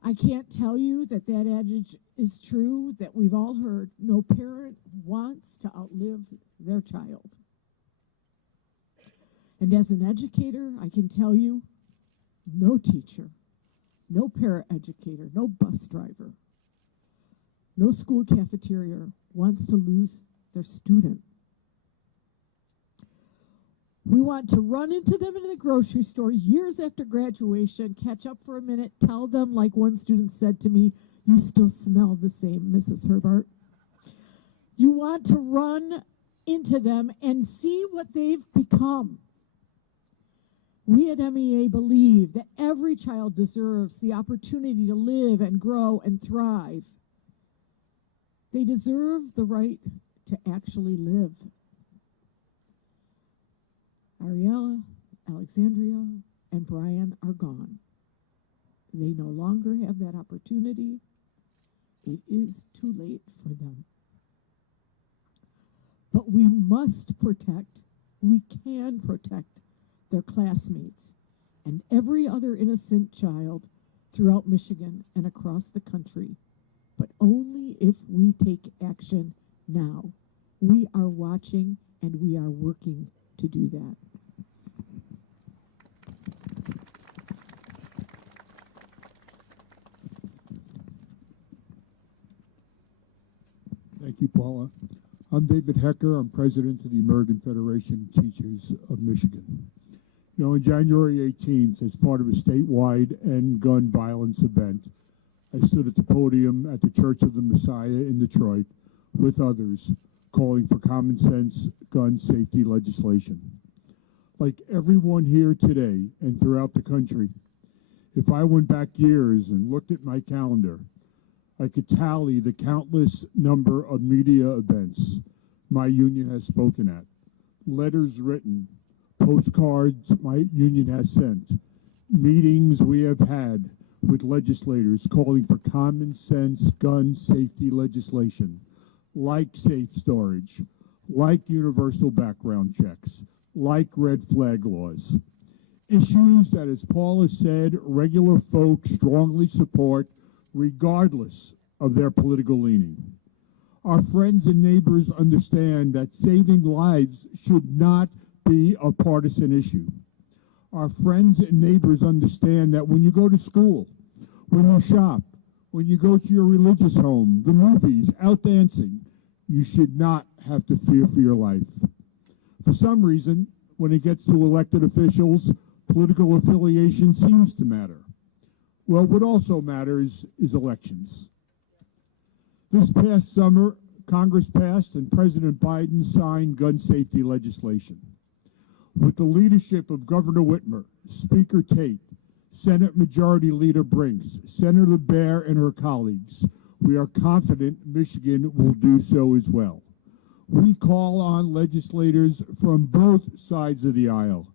I can't tell you that that adage is true that we've all heard. No parent wants to outlive their child. And as an educator, I can tell you, no teacher, no paraeducator, no bus driver, no school cafeteria wants to lose their student. We want to run into them in the grocery store years after graduation, catch up for a minute, tell them, like one student said to me, "You still smell the same, Mrs. Herbert." You want to run into them and see what they've become. We at MEA believe that every child deserves the opportunity to live and grow and thrive. They deserve the right to actually live. Ariella, Alexandria, and Brian are gone. They no longer have that opportunity. It is too late for them. But we must protect, we can protect their classmates and every other innocent child throughout Michigan and across the country, but only if we take action now. We are watching and we are working to do that. Thank you, Paula. I'm David Hecker. I'm president of the American Federation of Teachers of Michigan. You know, on January 18th, as part of a statewide end gun violence event, I stood at the podium at the Church of the Messiah in Detroit with others, calling for common sense gun safety legislation. Like everyone here today and throughout the country, if I went back years and looked at my calendar, I could tally the countless number of media events my union has spoken at, letters written, postcards my union has sent, meetings we have had with legislators calling for common sense gun safety legislation, like safe storage, like universal background checks, like red flag laws. Issues that, as Paula said, regular folk strongly support regardless of their political leaning. Our friends and neighbors understand that saving lives should not be a partisan issue. Our friends and neighbors understand that when you go to school, when you shop, when you go to your religious home, the movies, out dancing, you should not have to fear for your life. For some reason, when it gets to elected officials, political affiliation seems to matter. Well, what also matters is elections. This past summer, Congress passed and President Biden signed gun safety legislation. With the leadership of Governor Whitmer, Speaker Tate, Senate Majority Leader Brinks, Senator Baer, and her colleagues, we are confident Michigan will do so as well. We call on legislators from both sides of the aisle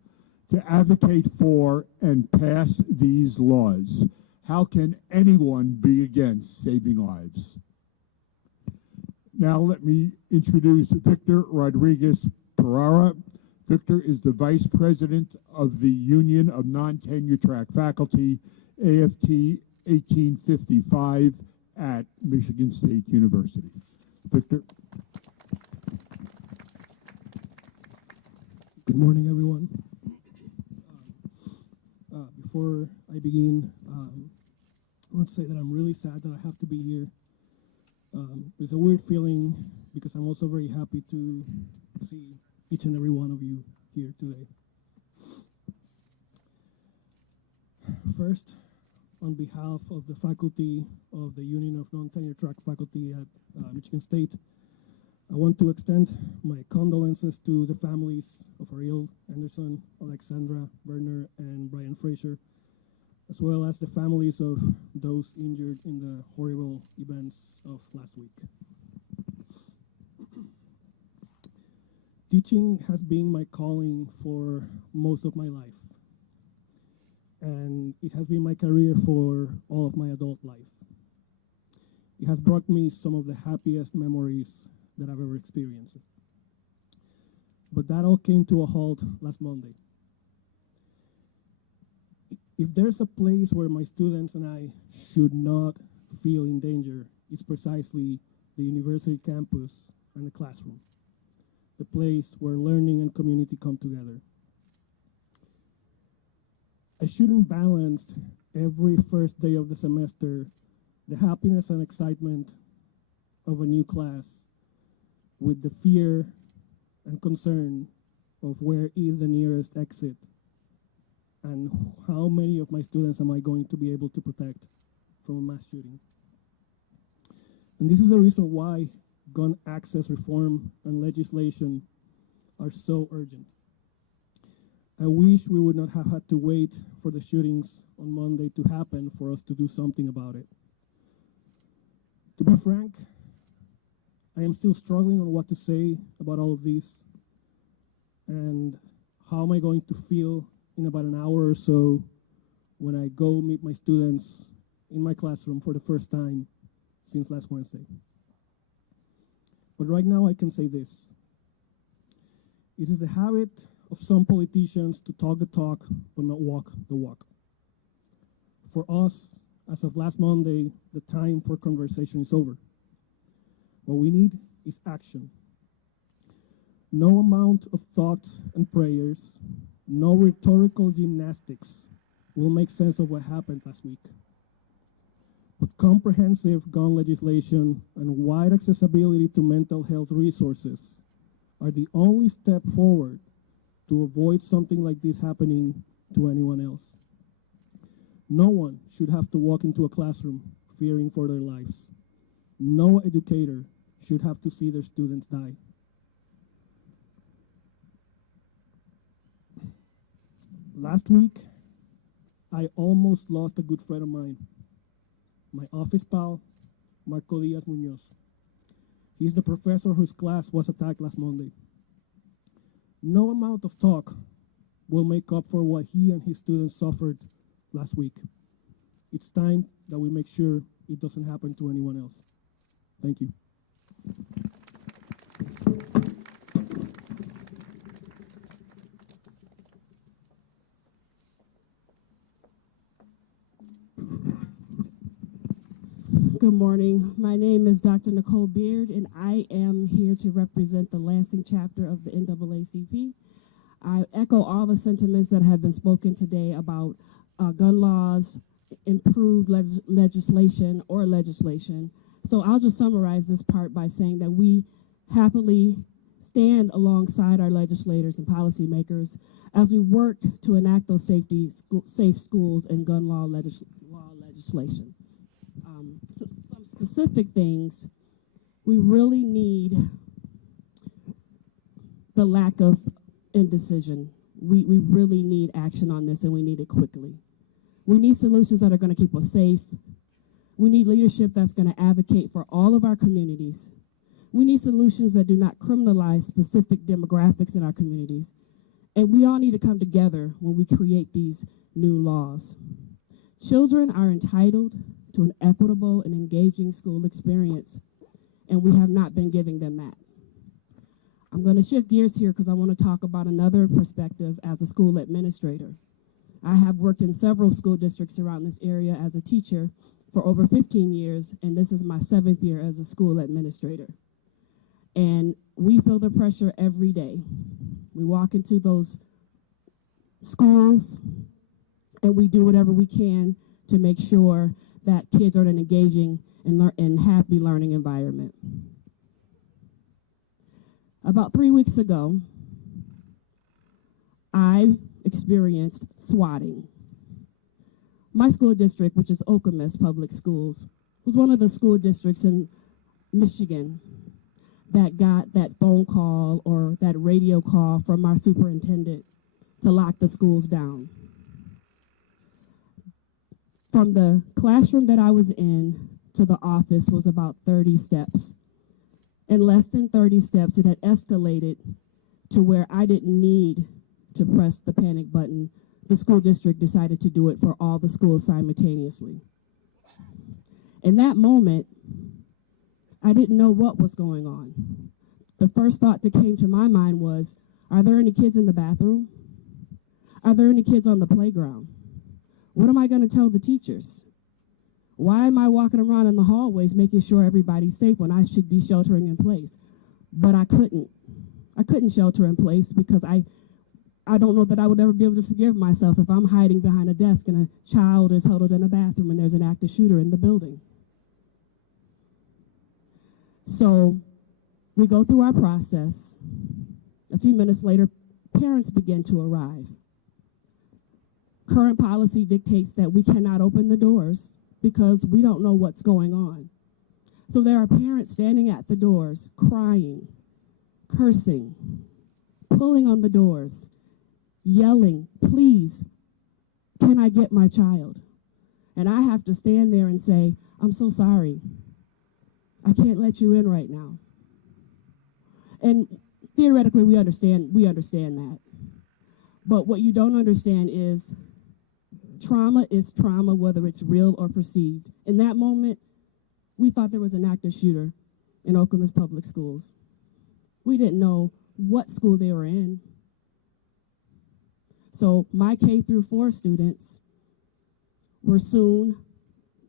to advocate for and pass these laws. How can anyone be against saving lives? Now let me introduce Victor Rodriguez Pereira. Victor is the Vice President of the Union of Non-Tenure Track Faculty, AFT 1855 at Michigan State University. Victor. Good morning, everyone. Before I begin, I want to say that I'm really sad that I have to be here. There's a weird feeling because I'm also very happy to see each and every one of you here today. First, on behalf of the faculty of the Union of Non-Tenure Track Faculty at Michigan State, I want to extend my condolences to the families of Ariel Anderson, Alexandra Werner, and Brian Fraser, as well as the families of those injured in the horrible events of last week. Teaching has been my calling for most of my life, and it has been my career for all of my adult life. It has brought me some of the happiest memories that I've ever experienced. But that all came to a halt last Monday. If there's a place where my students and I should not feel in danger, it's precisely the university campus and the classroom, the place where learning and community come together. I shouldn't balance every first day of the semester the happiness and excitement of a new class with the fear and concern of where is the nearest exit and how many of my students am I going to be able to protect from a mass shooting. And this is the reason why gun access reform and legislation are so urgent. I wish we would not have had to wait for the shootings on Monday to happen for us to do something about it. To be frank, I am still struggling on what to say about all of this and how am I going to feel in about an hour or so when I go meet my students in my classroom for the first time since last Wednesday. But right now I can say this. It is the habit of some politicians to talk the talk but not walk the walk. For us, as of last Monday, the time for conversation is over. What we need is action. No amount of thoughts and prayers, no rhetorical gymnastics will make sense of what happened last week. But comprehensive gun legislation and wide accessibility to mental health resources are the only step forward to avoid something like this happening to anyone else. No one should have to walk into a classroom fearing for their lives. No educator should have to see their students die. Last week, I almost lost a good friend of mine, my office pal, Marco Diaz Munoz. He's the professor whose class was attacked last Monday. No amount of talk will make up for what he and his students suffered last week. It's time that we make sure it doesn't happen to anyone else. Thank you. Good morning. My name is Dr. Nicole Beard, and I am here to represent the Lansing chapter of the NAACP. I echo all the sentiments that have been spoken today about gun laws, improved legislation. So I'll just summarize this part by saying that we happily stand alongside our legislators and policymakers as we work to enact those safe schools and gun law legislation. So some specific things, we really need the lack of indecision. We really need action on this, and we need it quickly. We need solutions that are going to keep us safe. We need leadership that's going to advocate for all of our communities. We need solutions that do not criminalize specific demographics in our communities. And we all need to come together when we create these new laws. Children are entitled to an equitable and engaging school experience, and we have not been giving them that. I'm going to shift gears here because I want to talk about another perspective as a school administrator. I have worked in several school districts around this area as a teacher for over 15 years, and this is my 7th year as a school administrator. And we feel the pressure every day. We walk into those schools, and we do whatever we can to make sure that kids are in an engaging and happy learning environment. About 3 weeks ago, I experienced swatting. My school district, which is Okemos Public Schools, was one of the school districts in Michigan that got that phone call or that radio call from our superintendent to lock the schools down. From the classroom that I was in to the office was about 30 steps. In less than 30 steps, it had escalated to where I didn't need to press the panic button. The school district decided to do it for all the schools simultaneously. In that moment, I didn't know what was going on. The first thought that came to my mind was, are there any kids in the bathroom? Are there any kids on the playground? What am I going to tell the teachers? Why am I walking around in the hallways making sure everybody's safe when I should be sheltering in place? But I couldn't. I couldn't shelter in place because I don't know that I would ever be able to forgive myself if I'm hiding behind a desk and a child is huddled in a bathroom and there's an active shooter in the building. So we go through our process. A few minutes later parents begin to arrive. Current policy dictates that we cannot open the doors because we don't know what's going on. So there are parents standing at the doors, crying, cursing, pulling on the doors, yelling, "Please, can I get my child?" And I have to stand there and say, "I'm so sorry. I can't let you in right now." And theoretically, we understand that. But what you don't understand is trauma is trauma, whether it's real or perceived. In that moment, we thought there was an active shooter in Oklahoma's public schools. We didn't know what school they were in. So my K through 4 students were soon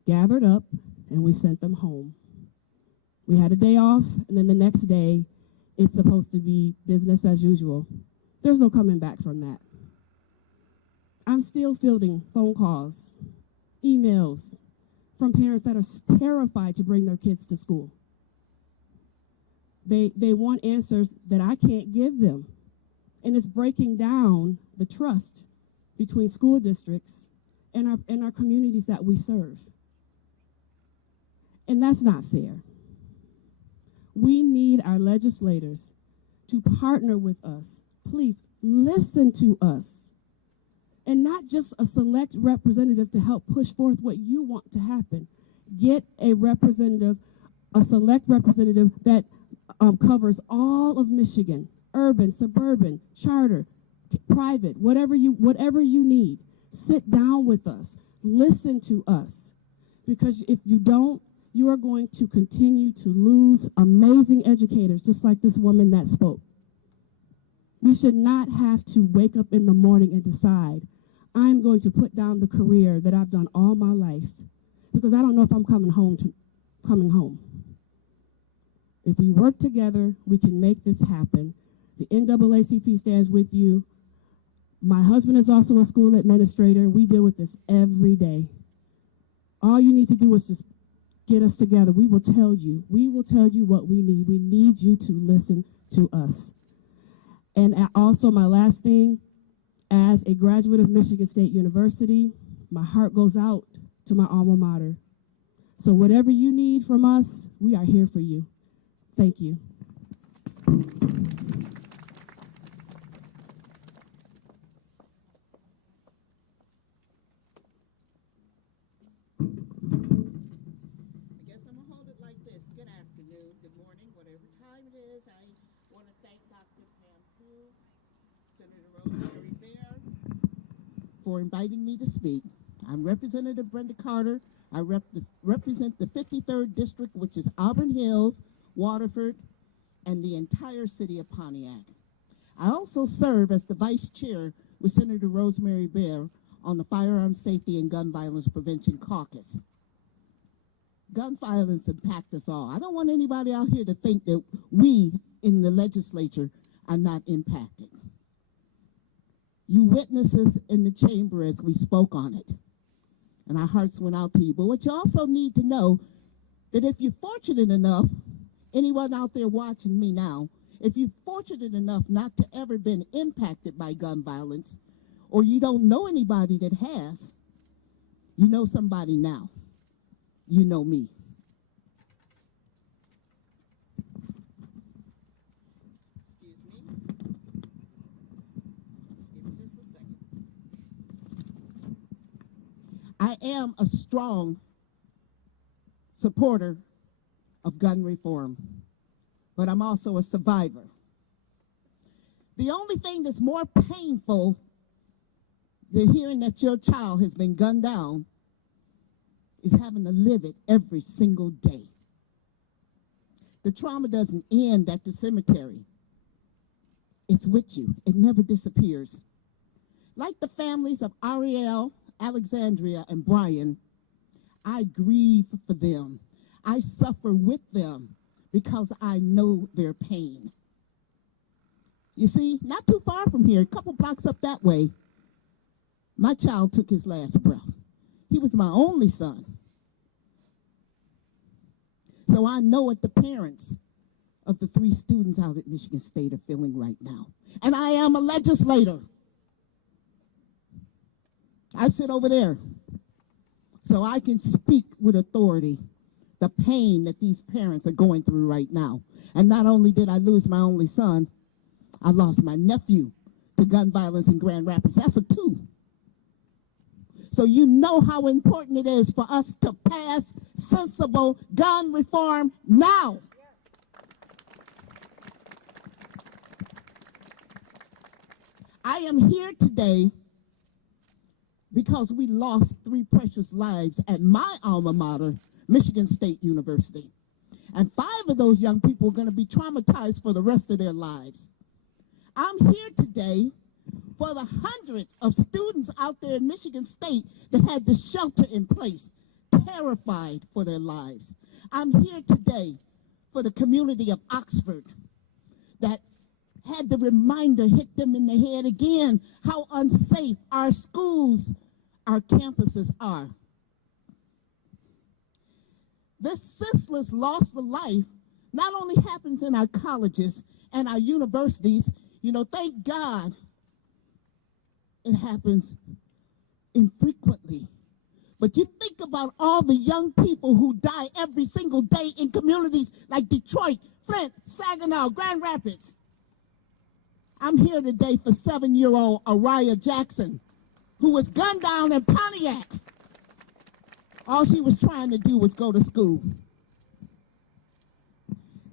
gathered up and we sent them home. We had a day off, and then the next day, it's supposed to be business as usual. There's no coming back from that. I'm still fielding phone calls, emails from parents that are terrified to bring their kids to school. They want answers that I can't give them. And it's breaking down the trust between school districts and our communities that we serve. And that's not fair. We need our legislators to partner with us. Please listen to us. And not just a select representative to help push forth what you want to happen. Get a representative, a select representative that covers all of Michigan, urban, suburban, charter, private, whatever you need. Sit down with us. Listen to us. Because if you don't, you are going to continue to lose amazing educators, just like this woman that spoke. We should not have to wake up in the morning and decide, I'm going to put down the career that I've done all my life because I don't know if I'm coming home. If we work together, we can make this happen. The NAACP stands with you. My husband is also a school administrator. We deal with this every day. All you need to do is just get us together. We will tell you. We will tell you what we need. We need you to listen to us. And also, my last thing, as a graduate of Michigan State University, my heart goes out to my alma mater. So whatever you need from us, we are here for you. Thank you. I guess I'm going to hold it like this. Good afternoon, good morning, whatever time it is. I want to thank Dr. Pam Pugh, Senator Rosemary Bear, for inviting me to speak. I'm Representative Brenda Carter. I represent the 53rd District, which is Auburn Hills, Waterford, and the entire city of Pontiac. I also serve as the Vice Chair with Senator Rosemary Bear on the Firearm Safety and Gun Violence Prevention Caucus. Gun violence impacts us all. I don't want anybody out here to think that we in the legislature are not impacted. You witnesses in the chamber as we spoke on it, and our hearts went out to you. But what you also need to know, that if you're fortunate enough, anyone out there watching me now, if you're fortunate enough not to ever been impacted by gun violence, or you don't know anybody that has, you know somebody now. You know me. Excuse me. Give me just a second. I am a strong supporter of gun reform, but I'm also a survivor. The only thing that's more painful than hearing that your child has been gunned down is having to live it every single day. The trauma doesn't end at the cemetery. It's with you. It never disappears. Like the families of Ariel, Alexandria, and Brian, I grieve for them. I suffer with them because I know their pain. You see, not too far from here, a couple blocks up that way, my child took his last breath. He was my only son. So I know what the parents of the 3 students out at Michigan State are feeling right now. And I am a legislator. I sit over there so I can speak with authority the pain that these parents are going through right now. And not only did I lose my only son, I lost my nephew to gun violence in Grand Rapids. That's a 2. So you know how important it is for us to pass sensible gun reform now. I am here today because we lost 3 precious lives at my alma mater, Michigan State University. And 5 of those young people are going to be traumatized for the rest of their lives. I'm here today for the hundreds of students out there in Michigan State that had to shelter in place, terrified for their lives. I'm here today for the community of Oxford that had the reminder hit them in the head again how unsafe our schools, our campuses are. This senseless loss of life not only happens in our colleges and our universities, you know, thank God it happens infrequently. But you think about all the young people who die every single day in communities like Detroit, Flint, Saginaw, Grand Rapids. I'm here today for 7-year-old Araya Jackson, who was gunned down in Pontiac. All she was trying to do was go to school.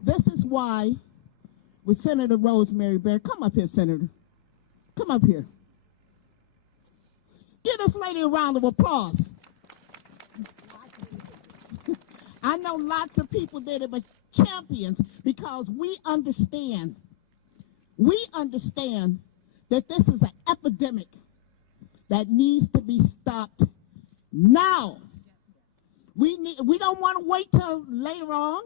This is why, with Senator Rosemary Bear, come up here, Senator. Come up here. Give this lady a round of applause. I know lots of people did it, but champions, because we understand that this is an epidemic that needs to be stopped now. We don't want to wait till later on.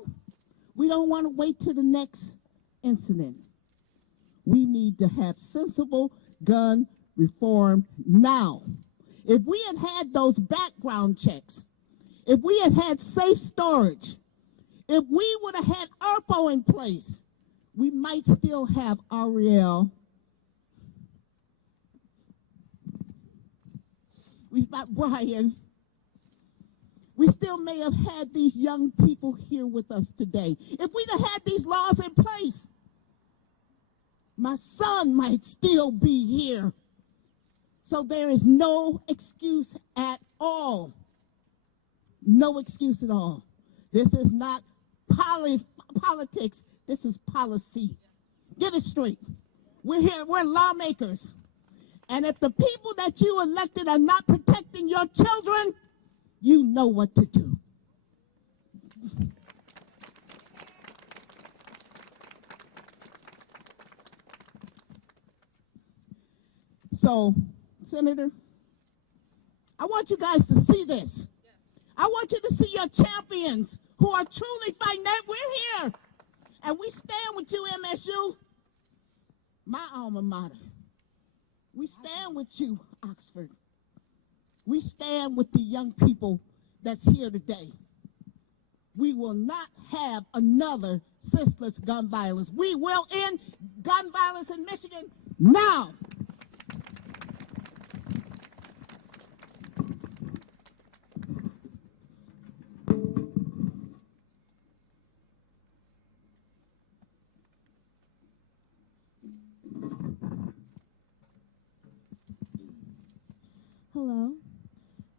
We don't want to wait till the next incident. We need to have sensible gun reform now. If we had had those background checks, if we had had safe storage, if we would have had ERPO in place, we might still have Ariel. We've got Brian. We still may have had these young people here with us today. If we'd have had these laws in place, my son might still be here. So there is no excuse at all. No excuse at all. This is not politics. This is policy. Get it straight. We're here. We're lawmakers. And if the people that you elected are not protecting your children, you know what to do. So, Senator, I want you guys to see this. I want you to see your champions who are truly fighting that. We're here. And we stand with you, MSU, my alma mater. We stand with you, Oxford. We stand with the young people that's here today. We will not have another senseless gun violence. We will end gun violence in Michigan now. Hello,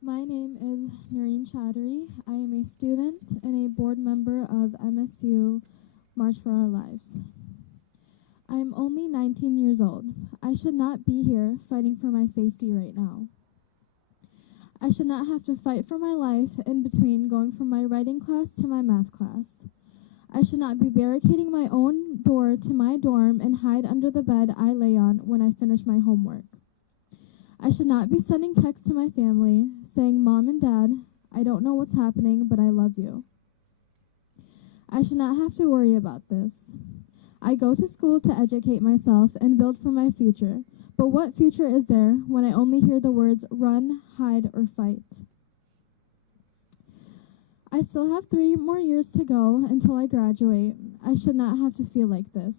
my name is Noreen Chaudhry. I am a student and a board member of MSU March for Our Lives. I am only 19 years old. I should not be here fighting for my safety right now. I should not have to fight for my life in between going from my writing class to my math class. I should not be barricading my own door to my dorm and hide under the bed I lay on when I finish my homework. I should not be sending texts to my family saying, "Mom and Dad, I don't know what's happening, but I love you." I should not have to worry about this. I go to school to educate myself and build for my future, but what future is there when I only hear the words run, hide, or fight? I still have 3 more years to go until I graduate. I should not have to feel like this.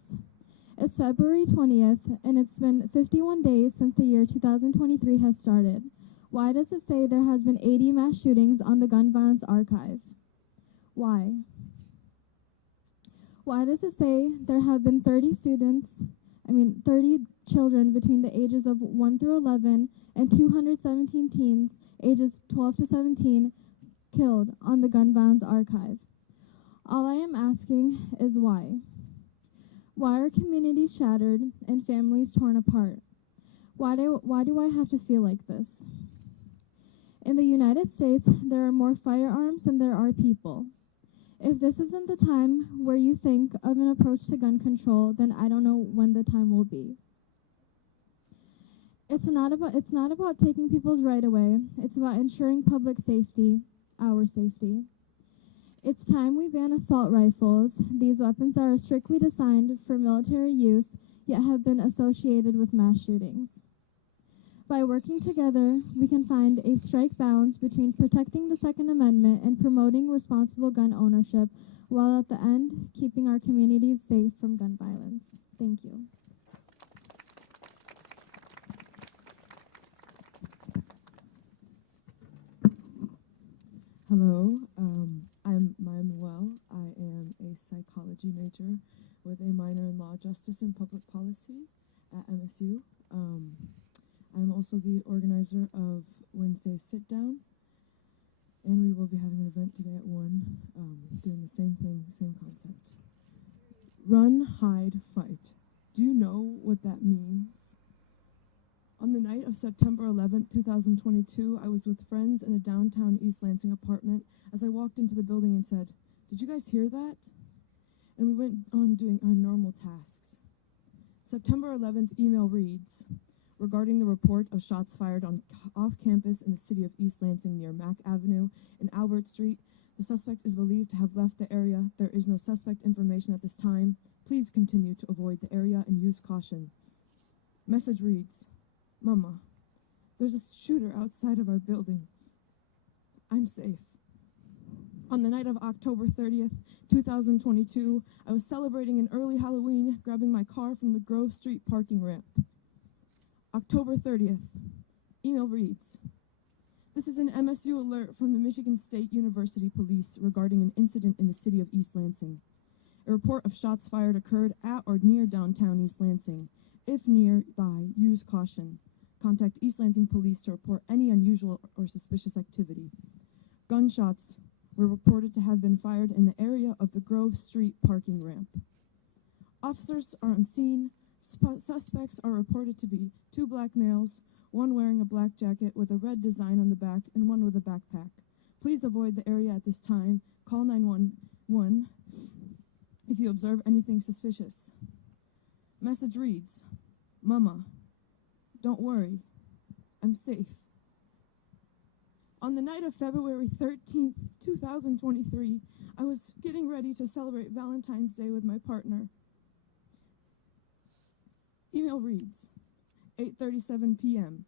It's February 20th, and it's been 51 days since the year 2023 has started. Why does it say there has been 80 mass shootings on the gun violence archive? Why? Why does it say there have been 30 children between the ages of 1 through 11 and 217 teens ages 12 to 17 killed on the gun violence archive? All I am asking is why. Why are communities shattered and families torn apart? Why do I have to feel like this? In the United States, there are more firearms than there are people. If this isn't the time where you think of an approach to gun control, then I don't know when the time will be. It's not about taking people's right away. It's about ensuring public safety, our safety. It's time we ban assault rifles, these weapons that are strictly designed for military use, yet have been associated with mass shootings. By working together, we can find a strike balance between protecting the Second Amendment and promoting responsible gun ownership, while at the end, keeping our communities safe from gun violence. Thank you. Hello, I'm Manuel. I am a psychology major with a minor in law, justice, and public policy at MSU. I'm also the organizer of Wednesday Sit Down, and we will be having an event today at 1, doing the same thing, same concept. Run, hide, fight. Do you know what that means? On the night of September 11th, 2022, I was with friends in a downtown East Lansing apartment as I walked into the building and said, "Did you guys hear that?" And we went on doing our normal tasks. September 11th email reads, regarding the report of shots fired off campus in the city of East Lansing near Mack Avenue and Albert Street, the suspect is believed to have left the area. There is no suspect information at this time. Please continue to avoid the area and use caution. Message reads, "Mama, there's a shooter outside of our building. I'm safe." On the night of October 30th, 2022, I was celebrating an early Halloween, grabbing my car from the Grove Street parking ramp. October 30th, email reads, "This is an MSU alert from the Michigan State University Police regarding an incident in the city of East Lansing. A report of shots fired occurred at or near downtown East Lansing. If nearby, use caution. Contact East Lansing Police to report any unusual or suspicious activity. Gunshots were reported to have been fired in the area of the Grove Street parking ramp. Officers are on scene. Suspects are reported to be 2 black males, one wearing a black jacket with a red design on the back and one with a backpack. Please avoid the area at this time. Call 911 if you observe anything suspicious." Message reads, "Mama, don't worry, I'm safe." On the night of February 13th, 2023, I was getting ready to celebrate Valentine's Day with my partner. Email reads, 8:37 p.m.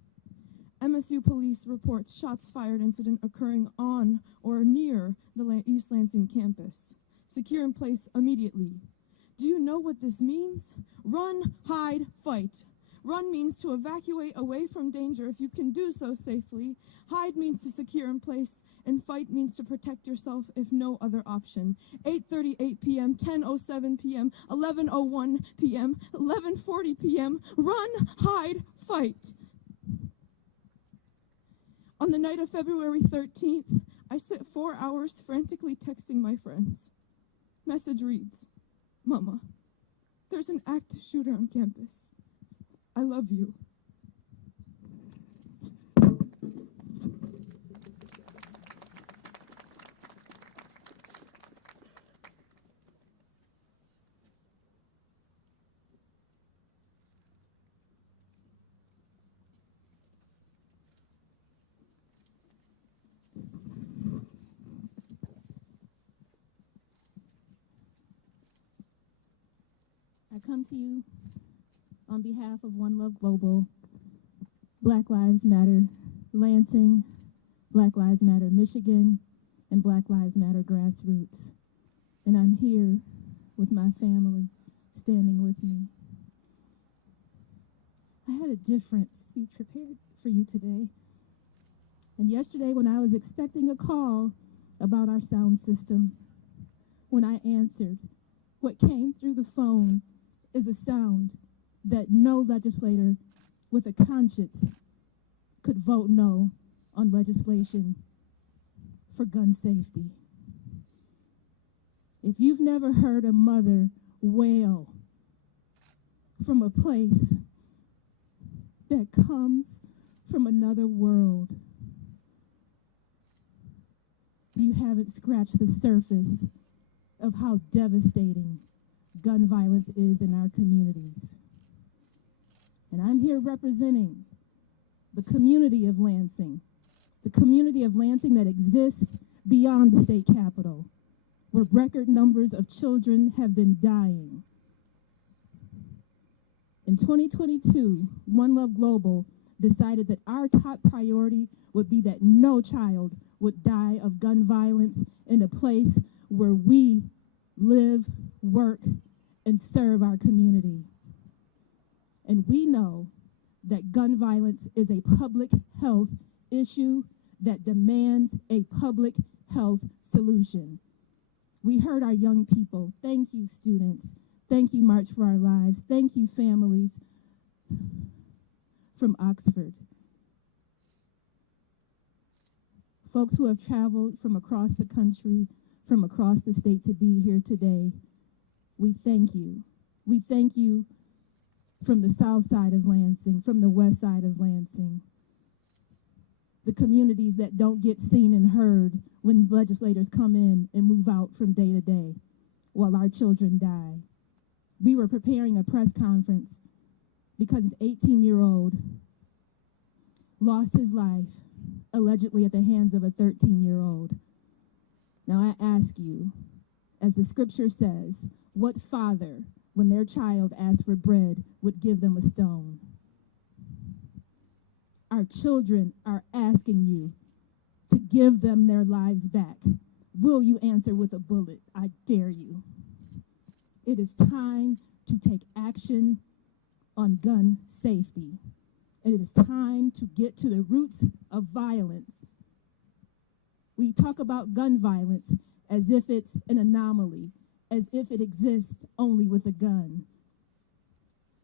MSU police reports shots fired incident occurring on or near the East Lansing campus. Secure in place immediately. Do you know what this means? Run, hide, fight. Run means to evacuate away from danger if you can do so safely. Hide means to secure in place, and fight means to protect yourself if no other option. 8:38 p.m., 10:07 p.m., 11:01 p.m., 11:40 p.m. Run, hide, fight. On the night of February 13th, I sit 4 hours frantically texting my friends. Message reads, "Mama, there's an active shooter on campus. I love you." I come to you on behalf of One Love Global, Black Lives Matter Lansing, Black Lives Matter Michigan, and Black Lives Matter grassroots. And I'm here with my family standing with me. I had a different speech prepared for you today. And yesterday when I was expecting a call about our sound system, when I answered, what came through the phone is a sound that no legislator with a conscience could vote no on legislation for gun safety. If you've never heard a mother wail from a place that comes from another world, you haven't scratched the surface of how devastating gun violence is in our communities. And I'm here representing the community of Lansing that exists beyond the state capitol, where record numbers of children have been dying. In 2022, One Love Global decided that our top priority would be that no child would die of gun violence in a place where we live, work, and serve our community. And we know that gun violence is a public health issue that demands a public health solution. We heard our young people. Thank you, students. Thank you, March for Our Lives. Thank you, families from Oxford. Folks who have traveled from across the country, from across the state to be here today, we thank you. We thank you from the south side of Lansing, from the west side of Lansing, the communities that don't get seen and heard when legislators come in and move out from day to day while our children die. We were preparing a press conference because an 18-year-old lost his life allegedly at the hands of a 13-year-old. Now I ask you, as the scripture says, what father, when their child asks for bread, would give them a stone? Our children are asking you to give them their lives back. Will you answer with a bullet? I dare you. It is time to take action on gun safety. And it is time to get to the roots of violence. We talk about gun violence as if it's an anomaly, as if it exists only with a gun.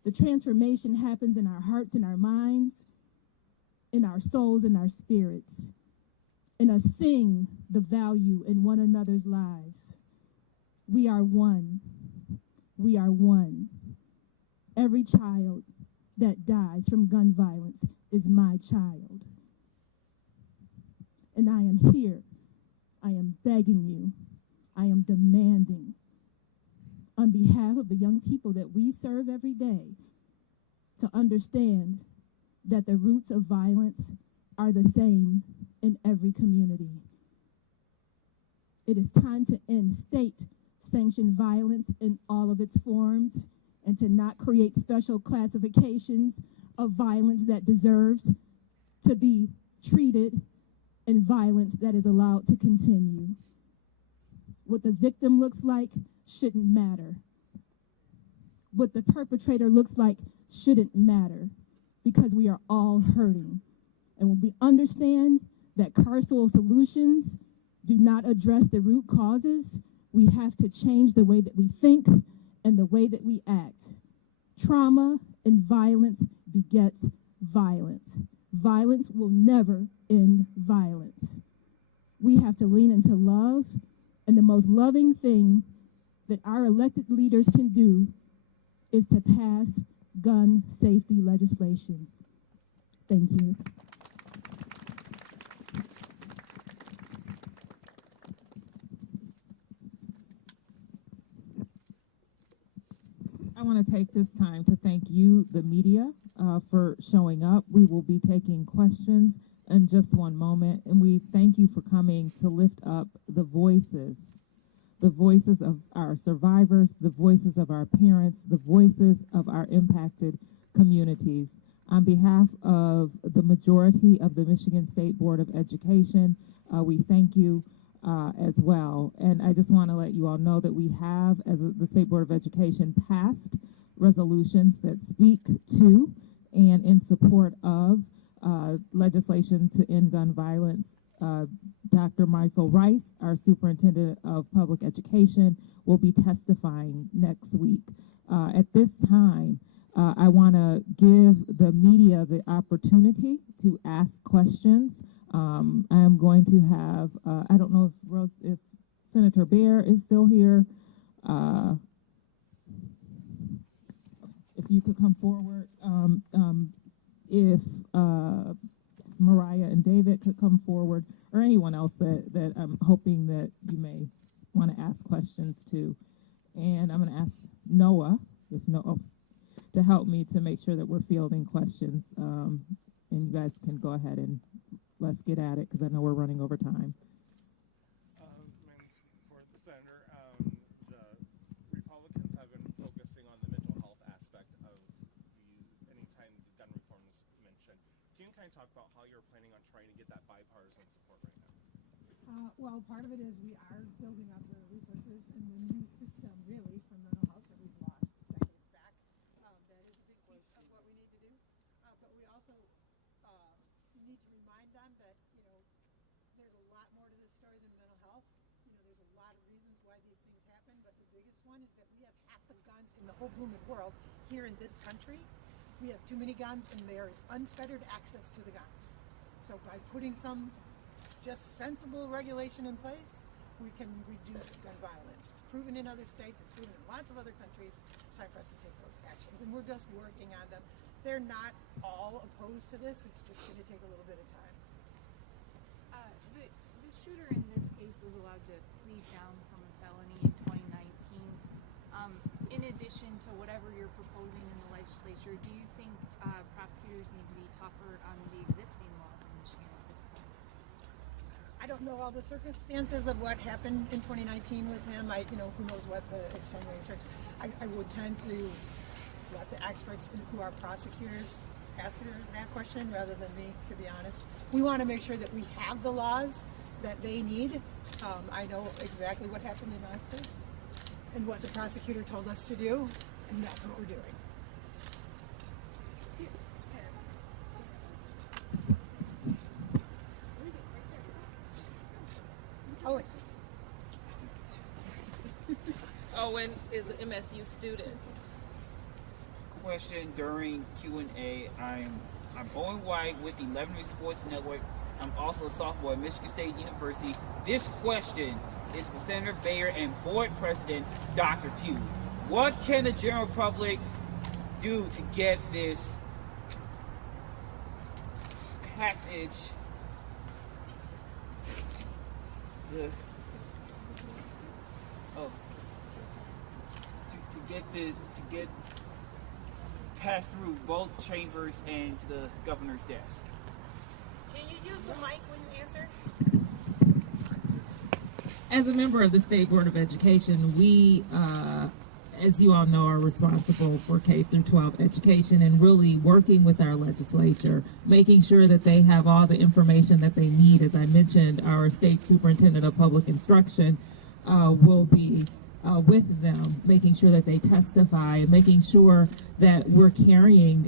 The transformation happens in our hearts and our minds, in our souls and our spirits, in us seeing the value in one another's lives. We are one. We are one. Every child that dies from gun violence is my child. And I am here. I am begging you. I am demanding, on behalf of the young people that we serve every day, to understand that the roots of violence are the same in every community. It is time to end state-sanctioned violence in all of its forms and to not create special classifications of violence that deserves to be treated and violence that is allowed to continue. What the victim looks like shouldn't matter. What the perpetrator looks like shouldn't matter, because we are all hurting. And when we understand that carceral solutions do not address the root causes, we have to change the way that we think and the way that we act. Trauma and violence begets violence. Violence will never end violence. We have to lean into love, and the most loving thing that our elected leaders can do is to pass gun safety legislation. Thank you. I want to take this time to thank you, the media, for showing up. We will be taking questions in just one moment, and we thank you for coming to lift up the voices of our survivors, the voices of our parents, the voices of our impacted communities. On behalf of the majority of the Michigan State Board of Education, we thank you. as well. And I just want to let you all know that we have, as the State Board of Education, passed resolutions that speak to and in support of legislation to end gun violence. Dr. Michael Rice, our Superintendent of Public Education, will be testifying next week. At this time, I want to give the media the opportunity to ask questions. I am going to have, I don't know if Senator Bear is still here. If you could come forward. If Mariah and David could come forward, or anyone else that I'm hoping that you may want to ask questions to. And I'm going to ask Noah, to help me to make sure that we're fielding questions. And you guys can go ahead and let's get at it, because I know we're running over time. For the Senator, the Republicans have been focusing on the mental health aspect of anytime the gun reform is mentioned. Can you kind of talk about how you're planning on trying to get that bipartisan support right now? Well, part of it is we are building up the resources in the new system, really, for mental health that we've lost decades back. That is a big piece of what we need to do. But we also need to remind them that, there's a lot more to this story than mental health. There's a lot of reasons why these things happen, but the biggest one is that we have half the guns in the whole blooming world here in this country. We have too many guns, and there is unfettered access to the guns. So by putting some just sensible regulation in place, we can reduce gun violence. It's proven in other states, it's proven in lots of other countries. It's time for us to take those actions, and we're just working on them. They're not all opposed to this, it's just going to take a little bit of time. The shooter in this case was allowed to plead down from a felony in 2019. In addition to whatever you're proposing in the legislature, do you think prosecutors need to be tougher on the existing laws in Michigan at this point? I don't know all the circumstances of what happened in 2019 with him. Who knows what the extenuating circumstances. I would tend to let the experts who are prosecutors answer that question rather than me, to be honest. We want to make sure that we have the laws that they need. I know exactly what happened in Oxford and what the prosecutor told us to do, and that's what we're doing. Owen. Owen is an MSU student. Question during Q&A. I'm Owen White with the Leavenworth Sports Network. I'm also a sophomore at Michigan State University. This question is for Senator Bayer and Board President Dr. Pugh. What can the general public do to get this package to get passed through both chambers and to the governor's desk? Can you use the mic when you answer? As a member of the State Board of Education, we, as you all know, are responsible for K through 12 education and really working with our legislature, making sure that they have all the information that they need. As I mentioned, our State Superintendent of Public Instruction will be with them, making sure that they testify, making sure that we're carrying,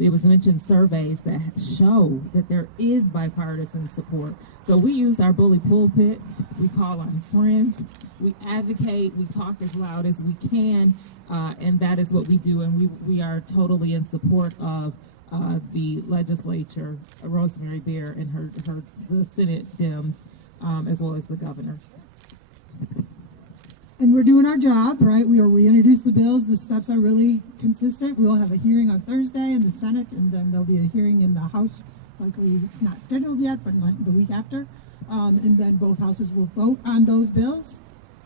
it was mentioned, surveys that show that there is bipartisan support. So we use our bully pulpit, we call on friends, we advocate, we talk as loud as we can, and that is what we do, and we are totally in support of the legislature, Rosemary Bear and the Senate Dems, as well as the governor. And we're doing our job, right? We introduced the bills. The steps are really consistent. We'll have a hearing on Thursday in the Senate, and then there'll be a hearing in the House. Likely it's not scheduled yet, but like the week after. And then both houses will vote on those bills.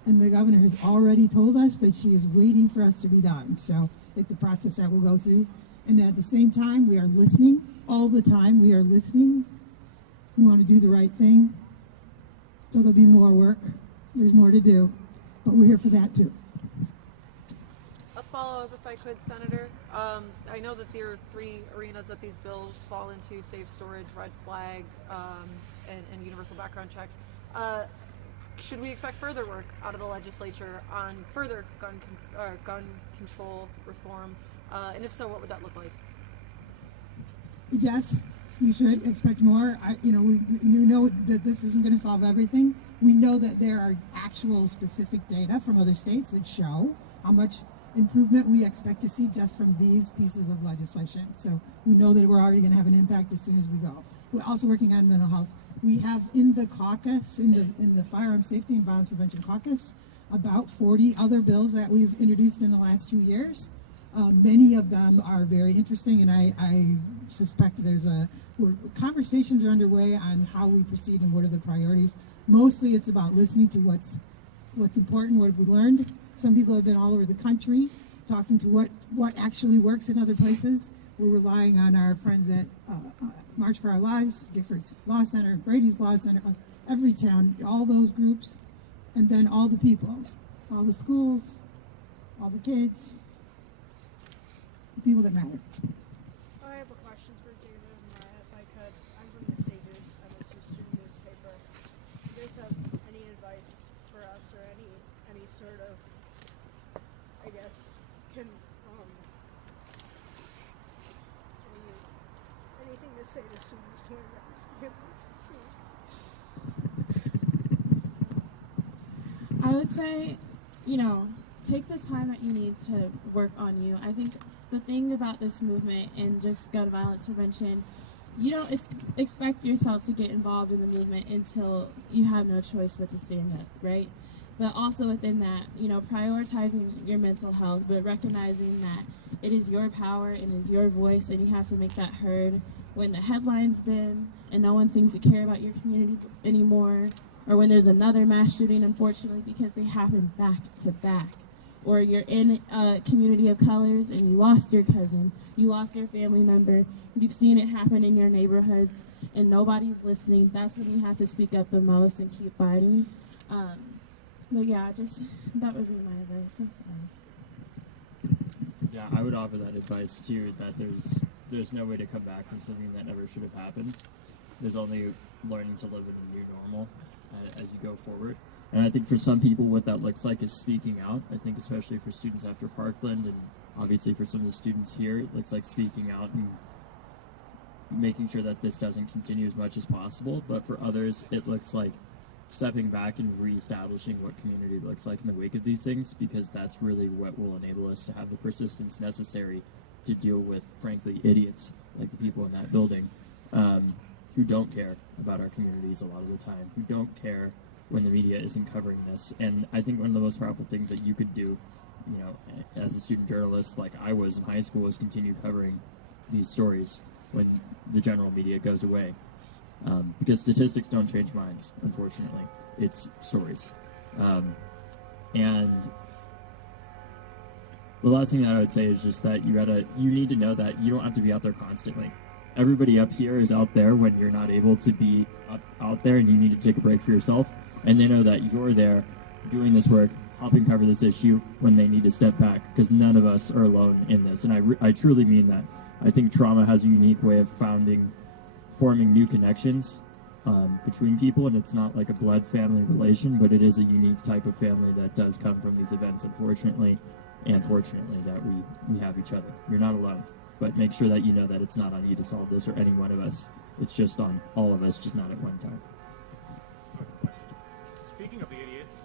And the governor has already told us that she is waiting for us to be done. So it's a process that we'll go through. And at the same time, we are listening all the time. We are listening. We want to do the right thing. So there'll be more work. There's more to do. But we're here for that too. A follow-up, if I could, Senator. I know that there are three arenas that these bills fall into: safe storage, red flag, and universal background checks. should we expect further work out of the legislature on further gun control reform? And if so, what would that look like? Yes, we should expect more. We know that this isn't going to solve everything. We know that there are actual specific data from other states that show how much improvement we expect to see just from these pieces of legislation. So we know that we're already going to have an impact as soon as we go. We're also working on mental health. We have in the caucus, in the Firearm Safety and Violence Prevention Caucus, about 40 other bills that we've introduced in the last 2 years. Many of them are very interesting, and I suspect conversations are underway on how we proceed and what are the priorities. Mostly it's about listening to what's important, what have we learned. Some people have been all over the country talking to what actually works in other places. We're relying on our friends at March for Our Lives, Gifford's Law Center, Brady's Law Center, every town, all those groups, and then all the people, all the schools, all the kids, the people that matter. I have a question for David and Mariah, if I could. I'm from the Sages MSU student newspaper. Do you guys have any advice for us or any sort of, I guess, anything to say to students going back to campus this week? I would say, take the time that you need to work on you. I think the thing about this movement and just gun violence prevention, you don't expect yourself to get involved in the movement until you have no choice but to stand up, right? But also within that, prioritizing your mental health, but recognizing that it is your power and is your voice, and you have to make that heard when the headlines dim and no one seems to care about your community anymore, or when there's another mass shooting, unfortunately, because they happen back to back. Or you're in a community of colors and you lost your cousin, you lost your family member, you've seen it happen in your neighborhoods, and nobody's listening. That's when you have to speak up the most and keep fighting. But yeah, that would be my advice. I'm sorry. Yeah, I would offer that advice too, that there's no way to come back from something that never should have happened. There's only learning to live in a new normal as you go forward. And I think for some people what that looks like is speaking out. I think especially for students after Parkland, and obviously for some of the students here, it looks like speaking out and making sure that this doesn't continue as much as possible. But for others, it looks like stepping back and reestablishing what community looks like in the wake of these things, because that's really what will enable us to have the persistence necessary to deal with, frankly, idiots like the people in that building who don't care about our communities a lot of the time, who don't care when the media isn't covering this. And I think one of the most powerful things that you could do, as a student journalist like I was in high school, is continue covering these stories when the general media goes away. Because statistics don't change minds, unfortunately. It's stories. And the last thing that I would say is just that you need to know that you don't have to be out there constantly. Everybody up here is out there when you're not able to be out there, and you need to take a break for yourself. And they know that you're there doing this work, helping cover this issue when they need to step back, because none of us are alone in this. And I truly mean that. I think trauma has a unique way of forming new connections between people, and it's not like a blood family relation, but it is a unique type of family that does come from these events, unfortunately, and fortunately, that we have each other. You're not alone, but make sure that you know that it's not on you to solve this or any one of us. It's just on all of us, just not at one time. Speaking of the idiots,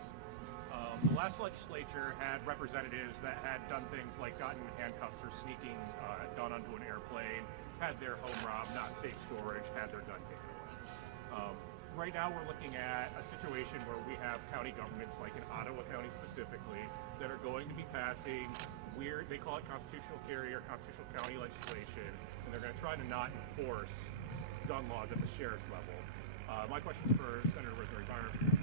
the last legislature had representatives that had done things like gotten handcuffs for sneaking a gun onto an airplane, had their home robbed, not safe storage, had their gun taken away. Right now we're looking at a situation where we have county governments, like in Ottawa County specifically, that are going to be passing weird, they call it constitutional carry or constitutional county legislation, and they're going to try to not enforce gun laws at the sheriff's level. My question is for Senator Rosemary Byrne.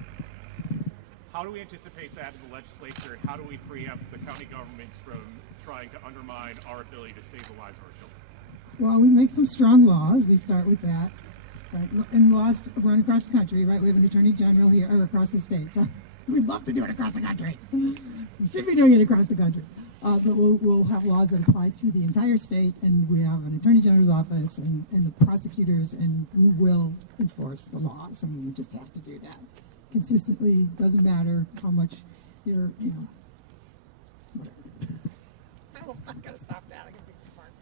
How do we anticipate that in the legislature, and how do we preempt the county governments from trying to undermine our ability to save the lives of our children? Well, we make some strong laws. We start with that. Right? And laws run across the country, right? We have an attorney general here, or across the state. So we'd love to do it across the country. We should be doing it across the country. But we'll have laws that apply to the entire state, and we have an attorney general's office and the prosecutors, and we will enforce the laws, and we just have to do that. consistently. Doesn't matter how much you're, whatever. I'm gonna stop that. I'm gonna be smart.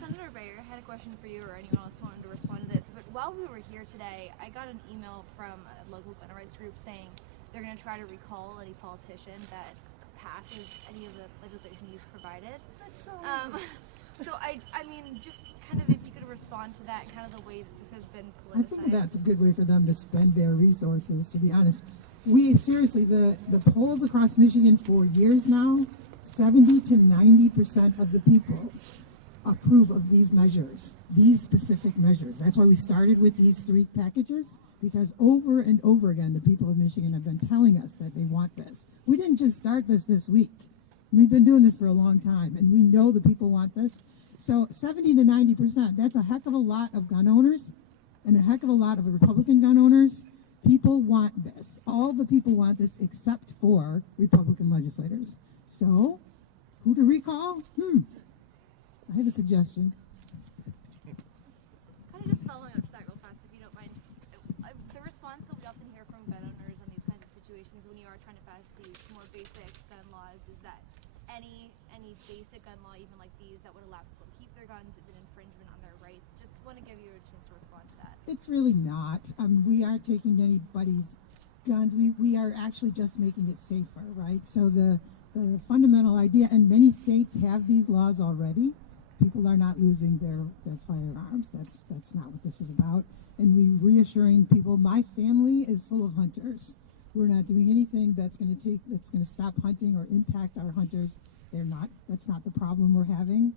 Senator Bayer, I had a question for you, or anyone else wanted to respond to this. But while we were here today, I got an email from a local gun rights group saying they're going to try to recall any politician that passes any of the legislation you've provided. That's so easy. So I mean, just kind of if you could respond to that, kind of the way that this has been I politicized. think that's a good way for them to spend their resources, to be honest. We seriously, the polls across Michigan for years now, 70 to 90% of the people approve of these measures, these specific measures. That's why we started with these 3 packages, because over and over again, the people of Michigan have been telling us that they want this. We didn't just start this week. We've been doing this for a long time, and we know the people want this. So 70 to 90%, that's a heck of a lot of gun owners and a heck of a lot of Republican gun owners. People want this. All the people want this except for Republican legislators. So, who to recall? I have a suggestion. Kind of just following up to that real fast, if you don't mind. The response that we often hear from gun owners on these kinds of situations when you are trying to pass these more basic gun laws is that any basic gun law, even like these, that would allow people to keep their guns is an infringement on their rights. Just want to give you a chance to respond to that. It's really not. We aren't taking anybody's guns. We are actually just making it safer, right? So the fundamental idea, and many states have these laws already. People are not losing their firearms. That's not what this is about. And we reassuring people, my family is full of hunters. We're not doing anything that's going to stop hunting or impact our hunters. That's not the problem we're having.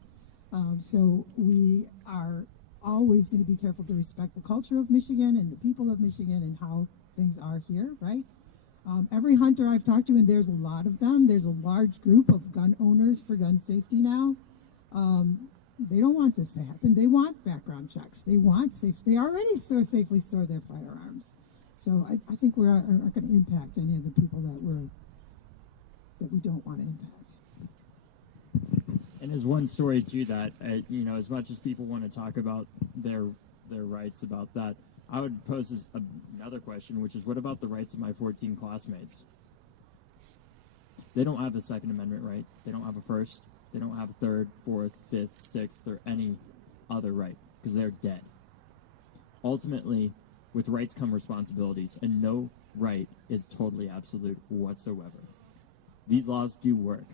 So we are always going to be careful to respect the culture of Michigan and the people of Michigan and how things are here, right? Every hunter I've talked to, and there's a lot of them, there's a large group of gun owners for gun safety now. They don't want this to happen. They want background checks. They want they already safely store their firearms. So I think we're not going to impact any of the people that we don't want to impact. And as one story to that, as much as people want to talk about their rights about that, I would pose another question, which is, what about the rights of my 14 classmates? They don't have the Second Amendment right. They don't have a first. They don't have a third, fourth, fifth, sixth, or any other right, because they're dead. Ultimately, with rights come responsibilities, and no right is totally absolute whatsoever. These laws do work.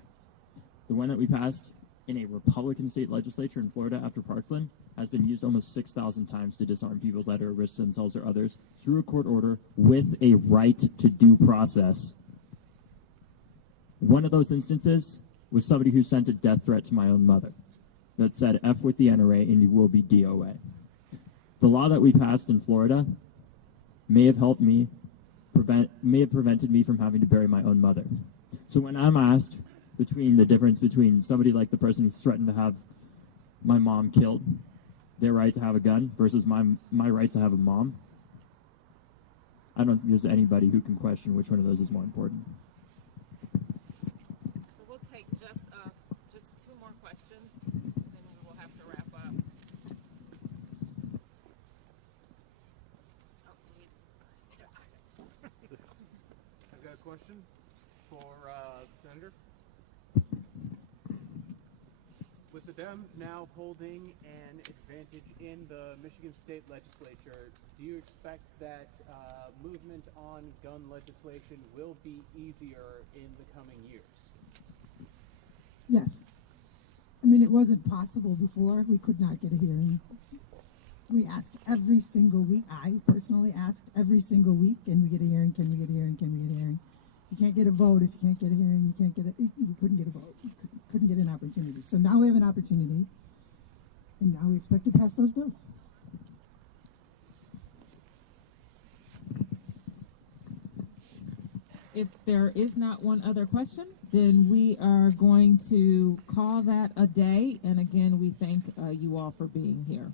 The one that we passed in a Republican state legislature in Florida after Parkland has been used almost 6,000 times to disarm people that are at risk to themselves or others through a court order with a right to due process. One of those instances was somebody who sent a death threat to my own mother that said, F with the NRA and you will be DOA. The law that we passed in Florida may have helped me, may have prevented me from having to bury my own mother. So when I'm asked between the difference between somebody like the person who threatened to have my mom killed, their right to have a gun, versus my right to have a mom, I don't think there's anybody who can question which one of those is more important. So we'll take just 2 more questions, and then we will have to wrap up. I've got a question for the Senator. With the Dems now holding an advantage in the Michigan State Legislature, do you expect that movement on gun legislation will be easier in the coming years? Yes. I mean, it wasn't possible before. We could not get a hearing. We asked every single week. I personally asked every single week, can we get a hearing? Can we get a hearing? Can we get a hearing? You can't get a vote if you can't get a hearing. You can't get a. We couldn't get a vote. Couldn't get an opportunity. So now we have an opportunity, and now we expect to pass those bills. If there is not one other question, then we are going to call that a day. And again, we thank you all for being here.